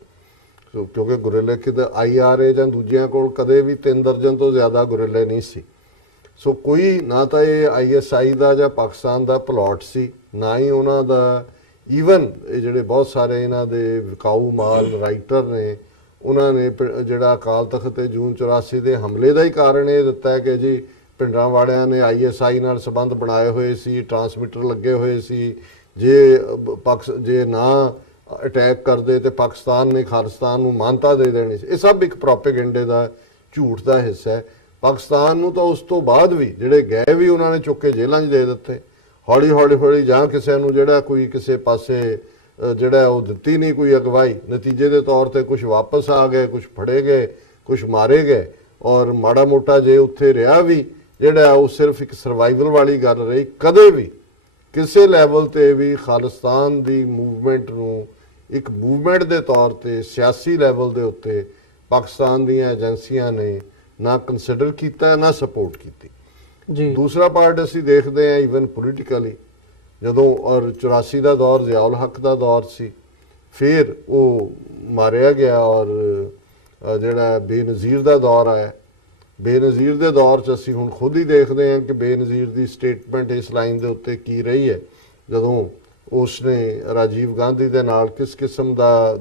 ਕਿਉਂਕਿ ਗੁਰੀਲੇ ਕਿਤੇ IRA ਜਾਂ ਦੂਜਿਆਂ ਕੋਲ ਕਦੇ ਵੀ 3 ਦਰਜਨ ਤੋਂ ਜ਼ਿਆਦਾ ਗੁਰੀਲੇ ਨਹੀਂ ਸੀ। ਸੋ ਕੋਈ ਨਾ ਤਾਂ ਇਹ ISI ਦਾ ਜਾਂ ਪਾਕਿਸਤਾਨ ਦਾ ਪਲਾਟ ਸੀ, ਨਾ ਹੀ ਉਹਨਾਂ ਦਾ ਈਵਨ ਇਹ ਜਿਹੜੇ ਬਹੁਤ ਸਾਰੇ ਇਹਨਾਂ ਦੇ ਵਿਕਾਊ ਮਾਲ ਰਾਈਟਰ ਨੇ, ਉਹਨਾਂ ਨੇ ਜਿਹੜਾ ਅਕਾਲ ਤਖਤ ਤੇ ਜੂਨ 84 ਦੇ ਹਮਲੇ ਦਾ ਹੀ ਕਾਰਨ ਇਹ ਦਿੱਤਾ ਕਿ ਜੀ ਪਿੰਡਾਂ ਵਾਲਿਆਂ ਨੇ ISI ਨਾਲ ਸੰਬੰਧ ਬਣਾਏ ਹੋਏ ਸੀ, ਟਰਾਂਸਮਿਟਰ ਲੱਗੇ ਹੋਏ ਸੀ, ਜੇ ਨਾ ਅਟੈਕ ਕਰਦੇ ਤੇ ਪਾਕਿਸਤਾਨ ਨੇ ਖਾਲਿਸਤਾਨ ਨੂੰ ਮਾਨਤਾ ਦੇ ਦੇਣੀ ਸੀ। ਇਹ ਸਭ ਇੱਕ ਪ੍ਰੋਪੇਗੈਂਡੇ ਦਾ ਝੂਠ ਦਾ ਹਿੱਸਾ ਹੈ। ਪਾਕਿਸਤਾਨ ਨੂੰ ਤਾਂ ਉਸ ਤੋਂ ਬਾਅਦ ਵੀ ਜਿਹੜੇ ਗਏ ਵੀ ਉਹਨਾਂ ਨੇ ਚੁੱਕ ਕੇ ਜੇਲ੍ਹਾਂ 'ਚ ਦੇ ਦਿੱਤੇ, ਹੌਲੀ ਹੌਲੀ ਜਾਂ ਕਿਸੇ ਨੂੰ ਜਿਹੜਾ ਕੋਈ ਕਿਸੇ ਪਾਸੇ ਜਿਹੜਾ ਉਹ ਦਿੱਤੀ ਨਹੀਂ ਕੋਈ ਅਗਵਾਈ, ਨਤੀਜੇ ਦੇ ਤੌਰ ਤੇ ਕੁਝ ਵਾਪਸ ਆ ਗਏ, ਕੁਝ ਫੜੇ ਗਏ, ਕੁਝ ਮਾਰੇ ਗਏ, ਔਰ ਮਾੜਾ ਮੋਟਾ ਜੇ ਉੱਥੇ ਰਿਹਾ ਵੀ ਜਿਹੜਾ ਉਹ ਸਿਰਫ ਇੱਕ ਸਰਵਾਈਵਲ ਵਾਲੀ ਗੱਲ ਰਹੀ। ਕਦੇ ਵੀ ਕਿਸੇ ਲੈਵਲ ਤੇ ਵੀ ਖਾਲਿਸਤਾਨ ਦੀ ਮੂਵਮੈਂਟ ਨੂੰ ਇੱਕ ਮੂਵਮੈਂਟ ਦੇ ਤੌਰ ਤੇ ਸਿਆਸੀ ਲੈਵਲ ਦੇ ਉੱਤੇ ਪਾਕਿਸਤਾਨ ਦੀਆਂ ਏਜੰਸੀਆਂ ਨੇ ਨਾ ਕੰਸੀਡਰ ਕੀਤਾ, ਨਾ ਸਪੋਰਟ ਕੀਤੀ। ਜੀ ਦੂਸਰਾ ਪਾਰਟ ਅਸੀਂ ਦੇਖਦੇ ਹਾਂ ਈਵਨ ਪੋਲੀਟੀਕਲੀ, ਜਦੋਂ ਔਰ 84 ਦਾ ਦੌਰ ਜ਼ਿਆਉਲ ਹੱਕ ਦਾ ਦੌਰ ਸੀ, ਫਿਰ ਉਹ ਮਾਰਿਆ ਗਿਆ, ਔਰ ਜਿਹੜਾ ਬੇਨਜ਼ੀਰ ਦਾ ਦੌਰ ਆਇਆ। ਬੇਨਜ਼ੀਰ ਦੇ ਦੌਰ 'ਚ ਅਸੀਂ ਹੁਣ ਖੁਦ ਹੀ ਦੇਖਦੇ ਹਾਂ ਕਿ ਬੇਨਜ਼ੀਰ ਦੀ ਸਟੇਟਮੈਂਟ ਇਸ ਲਾਈਨ ਦੇ ਉੱਤੇ ਕੀ ਰਹੀ ਹੈ, ਜਦੋਂ ਉਸਨੇ ਰਾਜੀਵ ਗਾਂਧੀ ਦੇ ਨਾਲ ਕਿਸ ਕਿਸਮ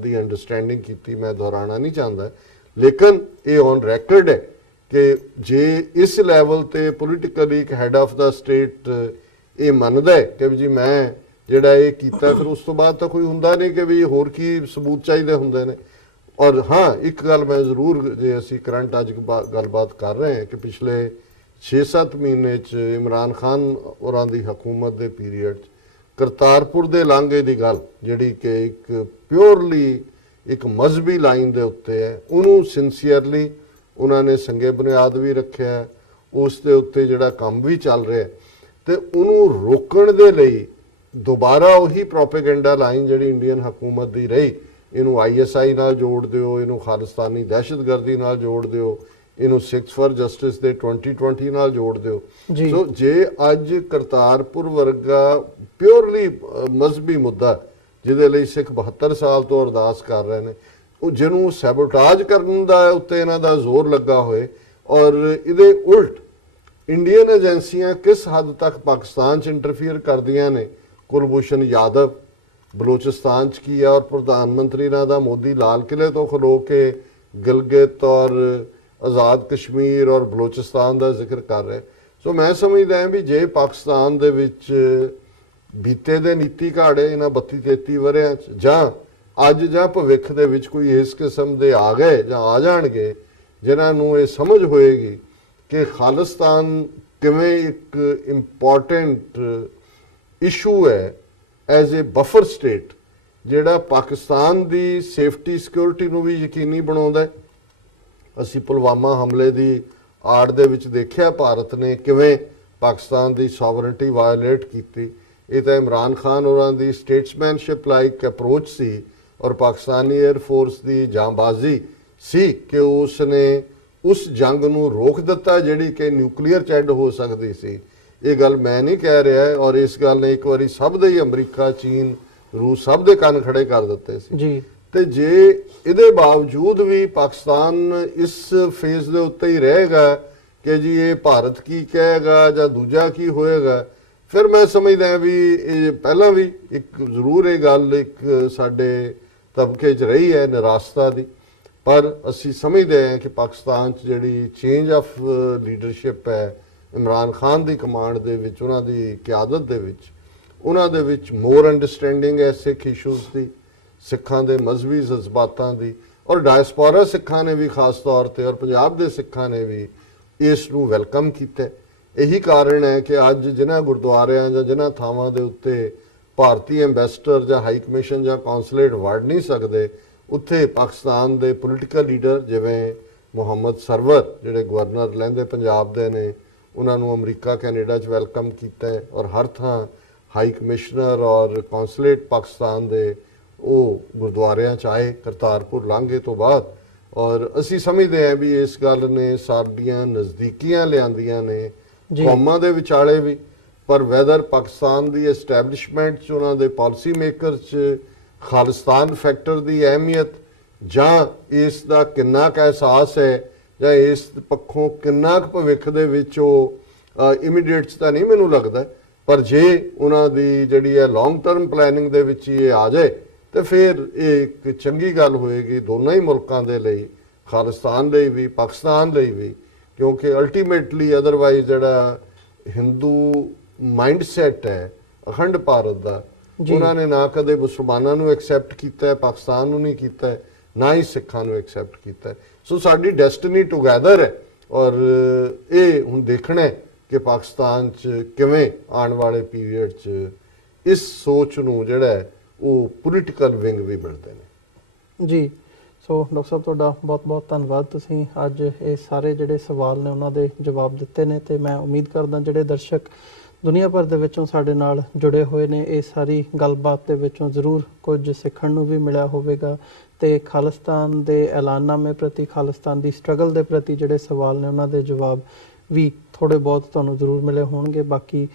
ਦੀ ਅੰਡਰਸਟੈਂਡਿੰਗ ਕੀਤੀ, ਮੈਂ ਦੁਹਰਾਉਣਾ ਨਹੀਂ ਚਾਹੁੰਦਾ, ਲੇਕਿਨ ਇਹ ਔਨ ਰੈਕਰਡ ਹੈ ਕਿ ਜੇ ਇਸ ਲੈਵਲ ਤੇ ਪੋਲੀਟੀਕਲੀ ਇੱਕ ਹੈਡ ਆਫ ਦਾ ਸਟੇਟ ਇਹ ਮੰਨਦਾ ਹੈ ਕਿ ਜੀ ਮੈਂ ਜਿਹੜਾ ਇਹ ਕੀਤਾ, ਫਿਰ ਉਸ ਤੋਂ ਬਾਅਦ ਤਾਂ ਕੋਈ ਹੁੰਦਾ ਨਹੀਂ ਕਿ ਵੀ ਹੋਰ ਕੀ ਸਬੂਤ ਚਾਹੀਦੇ ਹੁੰਦੇ ਨੇ। ਔਰ ਹਾਂ, ਇੱਕ ਗੱਲ ਮੈਂ ਜ਼ਰੂਰ, ਜੇ ਅਸੀਂ ਕਰੰਟ ਅੱਜ ਗੱਲਬਾਤ ਕਰ ਰਹੇ ਹਾਂ ਕਿ ਪਿਛਲੇ 6-7 ਮਹੀਨੇ 'ਚ ਇਮਰਾਨ ਖਾਨ ਹੋਰਾਂ ਦੀ ਹਕੂਮਤ ਦੇ ਪੀਰੀਅਡ 'ਚ ਕਰਤਾਰਪੁਰ ਦੇ ਲਾਂਘੇ ਦੀ ਗੱਲ, ਜਿਹੜੀ ਕਿ ਇੱਕ ਪਿਓਰਲੀ ਇੱਕ ਮਜ਼ਹਬੀ ਲਾਈਨ ਦੇ ਉੱਤੇ ਹੈ, ਉਹਨੂੰ ਸਿੰਸੀਅਰਲੀ ਉਹਨਾਂ ਨੇ ਸੰਗੇ ਬੁਨਿਆਦ ਵੀ ਰੱਖਿਆ, ਉਸ ਦੇ ਉੱਤੇ ਜਿਹੜਾ ਕੰਮ ਵੀ ਚੱਲ ਰਿਹਾ, ਤੇ ਉਹਨੂੰ ਰੋਕਣ ਦੇ ਲਈ ਦੁਬਾਰਾ ਉਹੀ ਪ੍ਰੋਪੇਗੈਂਡਾ ਲਾਈਨ ਜਿਹੜੀ ਇੰਡੀਅਨ ਹਕੂਮਤ ਦੀ ਰਹੀ, ਇਹਨੂੰ ISI ਨਾਲ ਜੋੜ ਦਿਓ, ਇਹਨੂੰ ਖਾਲਿਸਤਾਨੀ ਦਹਿਸ਼ਤਗਰਦੀ ਨਾਲ ਜੋੜ ਦਿਓ, ਇਹਨੂੰ ਸਿੱਖਸ ਫॉर ਜਸਟਿਸ ਦੇ 2020 ਨਾਲ ਜੋੜ ਦਿਓ। ਸੋ ਜੇ ਅੱਜ ਕਰਤਾਰਪੁਰ ਵਰਗਾ ਪਿਓਰਲੀ ਮਜ਼ਹਬੀ ਮੁੱਦਾ ਜਿਹਦੇ ਲਈ ਸਿੱਖ 72 ਸਾਲ ਤੋਂ ਅਰਦਾਸ ਕਰ ਰਹੇ ਨੇ, ਉਹ ਜਿਹਨੂੰ ਸੈਬੋਟਾਜ ਕਰਨ ਦਾ ਉੱਤੇ ਇਹਨਾਂ ਦਾ ਜ਼ੋਰ ਲੱਗਾ ਹੋਏ, ਔਰ ਇਹਦੇ ਉਲਟ ਇੰਡੀਅਨ ਏਜੰਸੀਆਂ ਕਿਸ ਹੱਦ ਤੱਕ ਪਾਕਿਸਤਾਨ 'ਚ ਇੰਟਰਫੀਅਰ ਕਰਦੀਆਂ ਨੇ। ਕੁਲਭੂਸ਼ਣ ਯਾਦਵ ਬਲੋਚਿਸਤਾਨ 'ਚ ਕੀ ਆ, ਔਰ ਪ੍ਰਧਾਨ ਮੰਤਰੀ ਇਹਨਾਂ ਦਾ ਮੋਦੀ ਲਾਲ ਕਿਲੇ ਤੋਂ ਖਲੋ ਕੇ ਗਿਲਗਿਤ ਔਰ ਆਜ਼ਾਦ ਕਸ਼ਮੀਰ ਔਰ ਬਲੋਚਿਸਤਾਨ ਦਾ ਜ਼ਿਕਰ ਕਰ ਰਿਹਾ। ਸੋ ਮੈਂ ਸਮਝਦਾ ਹਾਂ ਵੀ ਜੇ ਪਾਕਿਸਤਾਨ ਦੇ ਵਿੱਚ ਬੀਤੇ ਦੇ ਨੀਤੀ ਘਾੜੇ ਇਹਨਾਂ 32-33 ਵਰਿਆਂ 'ਚ ਜਾਂ ਅੱਜ ਜਾਂ ਭਵਿੱਖ ਦੇ ਵਿੱਚ ਕੋਈ ਇਸ ਕਿਸਮ ਦੇ ਆ ਗਏ ਜਾਂ ਆ ਜਾਣਗੇ ਜਿਨ੍ਹਾਂ ਨੂੰ ਇਹ ਸਮਝ ਹੋਏਗੀ ਕਿ ਖਾਲਿਸਤਾਨ ਕਿਵੇਂ ਇੱਕ ਇੰਪੋਰਟੈਂਟ ਇਸ਼ੂ ਹੈ ਐਜ਼ ਏ ਬਫਰ ਸਟੇਟ, ਜਿਹੜਾ ਪਾਕਿਸਤਾਨ ਦੀ ਸੇਫਟੀ ਸਿਕਿਉਰਿਟੀ ਨੂੰ ਵੀ ਯਕੀਨੀ ਬਣਾਉਂਦਾ ਹੈ। ਅਸੀਂ ਪੁਲਵਾਮਾ ਹਮਲੇ ਦੀ ਆੜ ਦੇ ਵਿੱਚ ਦੇਖਿਆ ਭਾਰਤ ਨੇ ਕਿਵੇਂ ਪਾਕਿਸਤਾਨ ਦੀ ਸੋਵਰਨਟੀ ਵਾਇਓਲੇਟ ਕੀਤੀ। ਇਹ ਤਾਂ ਇਮਰਾਨ ਖਾਨ ਹੋਰਾਂ ਦੀ ਸਟੇਟਸਮੈਨਸ਼ਿਪ ਲਾਈਕ ਅਪਰੋਚ ਸੀ, ਔਰ ਪਾਕਿਸਤਾਨੀ 에ਅਰ ਫੋਰਸ ਦੀ ਜਾਂਬਾਜ਼ੀ ਸੀ ਕਿ ਉਸ ਨੇ ਉਸ ਜੰਗ ਨੂੰ ਰੋਕ ਦਿੱਤਾ ਜਿਹੜੀ ਕਿ ਨਿਊਕਲੀਅਰ 'ਚ ਐਂਡ ਹੋ ਸਕਦੀ ਸੀ। ਇਹ ਗੱਲ ਮੈਂ ਨਹੀਂ ਕਹਿ ਰਿਹਾ, ਔਰ ਇਸ ਗੱਲ ਨੇ ਇੱਕ ਵਾਰੀ ਸਭ ਦੇ ਹੀ, ਅਮਰੀਕਾ, ਚੀਨ, ਰੂਸ, ਸਭ ਦੇ ਕੰਨ ਖੜੇ ਕਰ ਦਿੱਤੇ ਸੀ ਜੀ। ਤੇ ਜੇ ਇਹਦੇ ਬਾਵਜੂਦ ਵੀ ਪਾਕਿਸਤਾਨ ਇਸ ਫੇਜ਼ ਦੇ ਉੱਤੇ ਹੀ ਰਹੇਗਾ ਕਿ ਜੀ ਇਹ ਭਾਰਤ ਕੀ ਕਹੇਗਾ ਜਾਂ ਦੂਜਾ ਕੀ ਹੋਏਗਾ, ਫਿਰ ਮੈਂ ਸਮਝਦਾ ਵੀ ਇਹ ਪਹਿਲਾਂ ਵੀ ਇੱਕ ਜ਼ਰੂਰ ਇਹ ਗੱਲ ਇੱਕ ਸਾਡੇ ਤਬਕੇ 'ਚ ਰਹੀ ਹੈ ਨਿਰਾਸ਼ਤਾ ਦੀ, ਪਰ ਅਸੀਂ ਸਮਝਦੇ ਹਾਂ ਕਿ ਪਾਕਿਸਤਾਨ 'ਚ ਜਿਹੜੀ ਚੇਂਜ ਆਫ ਲੀਡਰਸ਼ਿਪ ਹੈ ਇਮਰਾਨ ਖਾਨ ਦੀ ਕਮਾਂਡ ਦੇ ਵਿੱਚ, ਉਹਨਾਂ ਦੀ ਕਿਆਦਤ ਦੇ ਵਿੱਚ, ਉਹਨਾਂ ਦੇ ਵਿੱਚ ਮੋਰ ਅੰਡਰਸਟੈਂਡਿੰਗ ਹੈ ਸਿੱਖ ਇਸ਼ੂਜ਼ ਦੀ, ਸਿੱਖਾਂ ਦੇ ਮਜ਼ਹਬੀ ਜਜ਼ਬਾਤਾਂ ਦੀ, ਔਰ ਡਾਇਸਪੋਰਾ ਸਿੱਖਾਂ ਨੇ ਵੀ ਖਾਸ ਤੌਰ ਤੇ ਔਰ ਪੰਜਾਬ ਦੇ ਸਿੱਖਾਂ ਨੇ ਵੀ ਇਸ ਨੂੰ ਵੈਲਕਮ ਕੀਤਾ। ਇਹੀ ਕਾਰਨ ਹੈ ਕਿ ਅੱਜ ਜਿਨ੍ਹਾਂ ਗੁਰਦੁਆਰਿਆਂ ਜਾਂ ਜਿਨ੍ਹਾਂ ਥਾਵਾਂ ਦੇ ਉੱਤੇ ਭਾਰਤੀ ਐਂਬੈਸਡਰ ਜਾਂ ਹਾਈ ਕਮਿਸ਼ਨ ਜਾਂ ਕੌਂਸਲੇਟ ਵੜ ਨਹੀਂ ਸਕਦੇ, ਉੱਥੇ ਪਾਕਿਸਤਾਨ ਦੇ ਪੋਲੀਟੀਕਲ ਲੀਡਰ ਜਿਵੇਂ ਮੁਹੰਮਦ ਸਰਵਰ ਜਿਹੜੇ ਗਵਰਨਰ ਲਹਿੰਦੇ ਪੰਜਾਬ ਦੇ ਨੇ, ਉਹਨਾਂ ਨੂੰ ਅਮਰੀਕਾ ਕੈਨੇਡਾ 'ਚ ਵੈਲਕਮ ਕੀਤਾ ਹੈ ਔਰ ਹਰ ਥਾਂ ਹਾਈ ਕਮਿਸ਼ਨਰ ਔਰ ਕੌਂਸੂਲੇਟ ਪਾਕਿਸਤਾਨ ਦੇ ਉਹ ਗੁਰਦੁਆਰਿਆਂ 'ਚ ਆਏ ਕਰਤਾਰਪੁਰ ਲਾਂਘੇ ਤੋਂ ਬਾਅਦ। ਔਰ ਅਸੀਂ ਸਮਝਦੇ ਹਾਂ ਵੀ ਇਸ ਗੱਲ ਨੇ ਸਾਡੀਆਂ ਨਜ਼ਦੀਕੀਆਂ ਲਿਆਂਦੀਆਂ ਨੇ ਜੀ। ਕੌਮਾਂ ਦੇ ਵਿਚਾਲੇ ਵੀ, ਪਰ ਵੈਦਰ ਪਾਕਿਸਤਾਨ ਦੀ ਐਸਟੈਬਲਿਸ਼ਮੈਂਟ 'ਚ ਉਹਨਾਂ ਦੇ ਪਾਲਿਸੀ ਮੇਕਰ 'ਚ ਖਾਲਿਸਤਾਨ ਫੈਕਟਰ ਦੀ ਅਹਿਮੀਅਤ ਜਾਂ ਇਸ ਦਾ ਕਿੰਨਾ ਕੁ ਅਹਿਸਾਸ ਹੈ ਜਾਂ ਇਸ ਪੱਖੋਂ ਕਿੰਨਾ ਕੁ ਭਵਿੱਖ ਦੇ ਵਿੱਚ ਉਹ ਇਮੀਡੀਏਟ ਤਾਂ ਨਹੀਂ ਮੈਨੂੰ ਲੱਗਦਾ, ਪਰ ਜੇ ਉਹਨਾਂ ਦੀ ਜਿਹੜੀ ਹੈ ਲੌਂਗ ਟਰਮ ਪਲੈਨਿੰਗ ਦੇ ਵਿੱਚ ਇਹ ਆ ਜਾਏ ਤੇ ਫਿਰ ਇਹ ਇੱਕ ਚੰਗੀ ਗੱਲ ਹੋਏਗੀ ਦੋਨਾਂ ਹੀ ਮੁਲਕਾਂ ਦੇ ਲਈ, ਖਾਲਿਸਤਾਨ ਲਈ ਵੀ ਪਾਕਿਸਤਾਨ ਲਈ ਵੀ, ਕਿਉਂਕਿ ਅਲਟੀਮੇਟਲੀ ਅਦਰਵਾਈਜ਼ ਜਿਹੜਾ ਹਿੰਦੂ ਮਾਈਂਡਸੈਟ ਹੈ ਅਖੰਡ ਭਾਰਤ ਦਾ, ਉਹਨਾਂ ਨੇ ਨਾ ਕਦੇ ਮੁਸਲਮਾਨਾਂ ਨੂੰ ਐਕਸੈਪਟ ਕੀਤਾ ਹੈ, ਪਾਕਿਸਤਾਨ ਨੂੰ ਨਹੀਂ ਕੀਤਾ ਹੈ, ਨਾ ਹੀ ਸਿੱਖਾਂ ਨੂੰ ਐਕਸੈਪਟ ਕੀਤਾ ਹੈ। ਸੋ ਸਾਡੀ ਡੈਸਟੀਨੀ ਟੁਗੇਦਰ ਹੈ ਔਰ ਇਹ ਹੁਣ ਦੇਖਣਾ ਹੈ ਕਿ ਪਾਕਿਸਤਾਨ 'ਚ ਕਿਵੇਂ ਆਉਣ ਵਾਲੇ ਪੀਰੀਅਡ 'ਚ ਇਸ ਸੋਚ ਨੂੰ ਜਿਹੜਾ ਹੈ ਉਹ ਪੋਲੀਟੀਕਲ ਵਿੰਗ ਵੀ ਮਿਲਦੇ ਨੇ। ਜੀ, ਸੋ ਡਾਕਟਰ ਸਾਹਿਬ ਤੁਹਾਡਾ ਬਹੁਤ ਬਹੁਤ ਧੰਨਵਾਦ, ਤੁਸੀਂ ਅੱਜ ਇਹ ਸਾਰੇ ਜਿਹੜੇ ਸਵਾਲ ਨੇ ਉਹਨਾਂ ਦੇ ਜਵਾਬ ਦਿੱਤੇ ਨੇ ਤੇ ਮੈਂ ਉਮੀਦ ਕਰਦਾ ਜਿਹੜੇ ਦਰਸ਼ਕ ਦੁਨੀਆ ਭਰ ਦੇ ਵਿੱਚੋਂ ਸਾਡੇ ਨਾਲ ਜੁੜੇ ਹੋਏ ਨੇ ਇਹ ਸਾਰੀ ਗੱਲਬਾਤ ਦੇ ਵਿੱਚੋਂ ਜ਼ਰੂਰ ਕੁਝ ਸਿੱਖਣ ਨੂੰ ਵੀ ਮਿਲਿਆ ਹੋਵੇਗਾ ਤੇ ਖਾਲਿਸਤਾਨ ਦੇ ਐਲਾਨਨਾਮੇ ਪ੍ਰਤੀ, ਖਾਲਿਸਤਾਨ ਦੀ ਸਟਰਗਲ ਦੇ ਪ੍ਰਤੀ ਜਿਹੜੇ ਸਵਾਲ ਨੇ ਉਹਨਾਂ ਦੇ ਜਵਾਬ ਵੀ ਥੋੜੇ ਬਹੁਤ ਤੁਹਾਨੂੰ ਜ਼ਰੂਰ ਮਿਲੇ ਹੋਣਗੇ। ਬਾਕੀ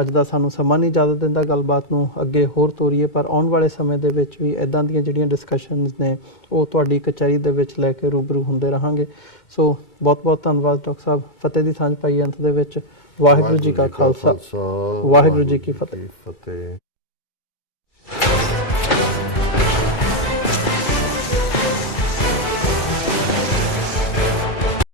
ਅੱਜ ਦਾ ਸਾਨੂੰ ਸਮਾਂ ਨਹੀਂ ਇਜਾਜ਼ਤ ਦਿੰਦਾ ਗੱਲਬਾਤ ਨੂੰ ਅੱਗੇ ਹੋਰ ਤੋਰੀਏ, ਪਰ ਆਉਣ ਵਾਲੇ ਸਮੇਂ ਦੇ ਵਿੱਚ ਵੀ ਇਦਾਂ ਦੀਆਂ ਜਿਹੜੀਆਂ ਡਿਸਕਸ਼ਨਸ ਨੇ ਉਹ ਤੁਹਾਡੀ ਕਚਹਿਰੀ ਦੇ ਵਿੱਚ ਲੈ ਕੇ ਰੂਬਰੂ ਹੁੰਦੇ ਰਹਾਂਗੇ। ਸੋ ਬਹੁਤ ਬਹੁਤ ਧੰਨਵਾਦ ਡਾਕਟਰ ਸਾਹਿਬ। ਫਤਿਹ ਦੀ ਸਾਂਝ ਪਾਈ ਅੰਤ ਦੇ ਵਿੱਚ। ਵਾਹਿਗੁਰੂ ਜੀ ਕਾ ਖਾਲਸਾ, ਵਾਹਿਗੁਰੂ ਜੀ ਕੀ ਫਤਿਹ।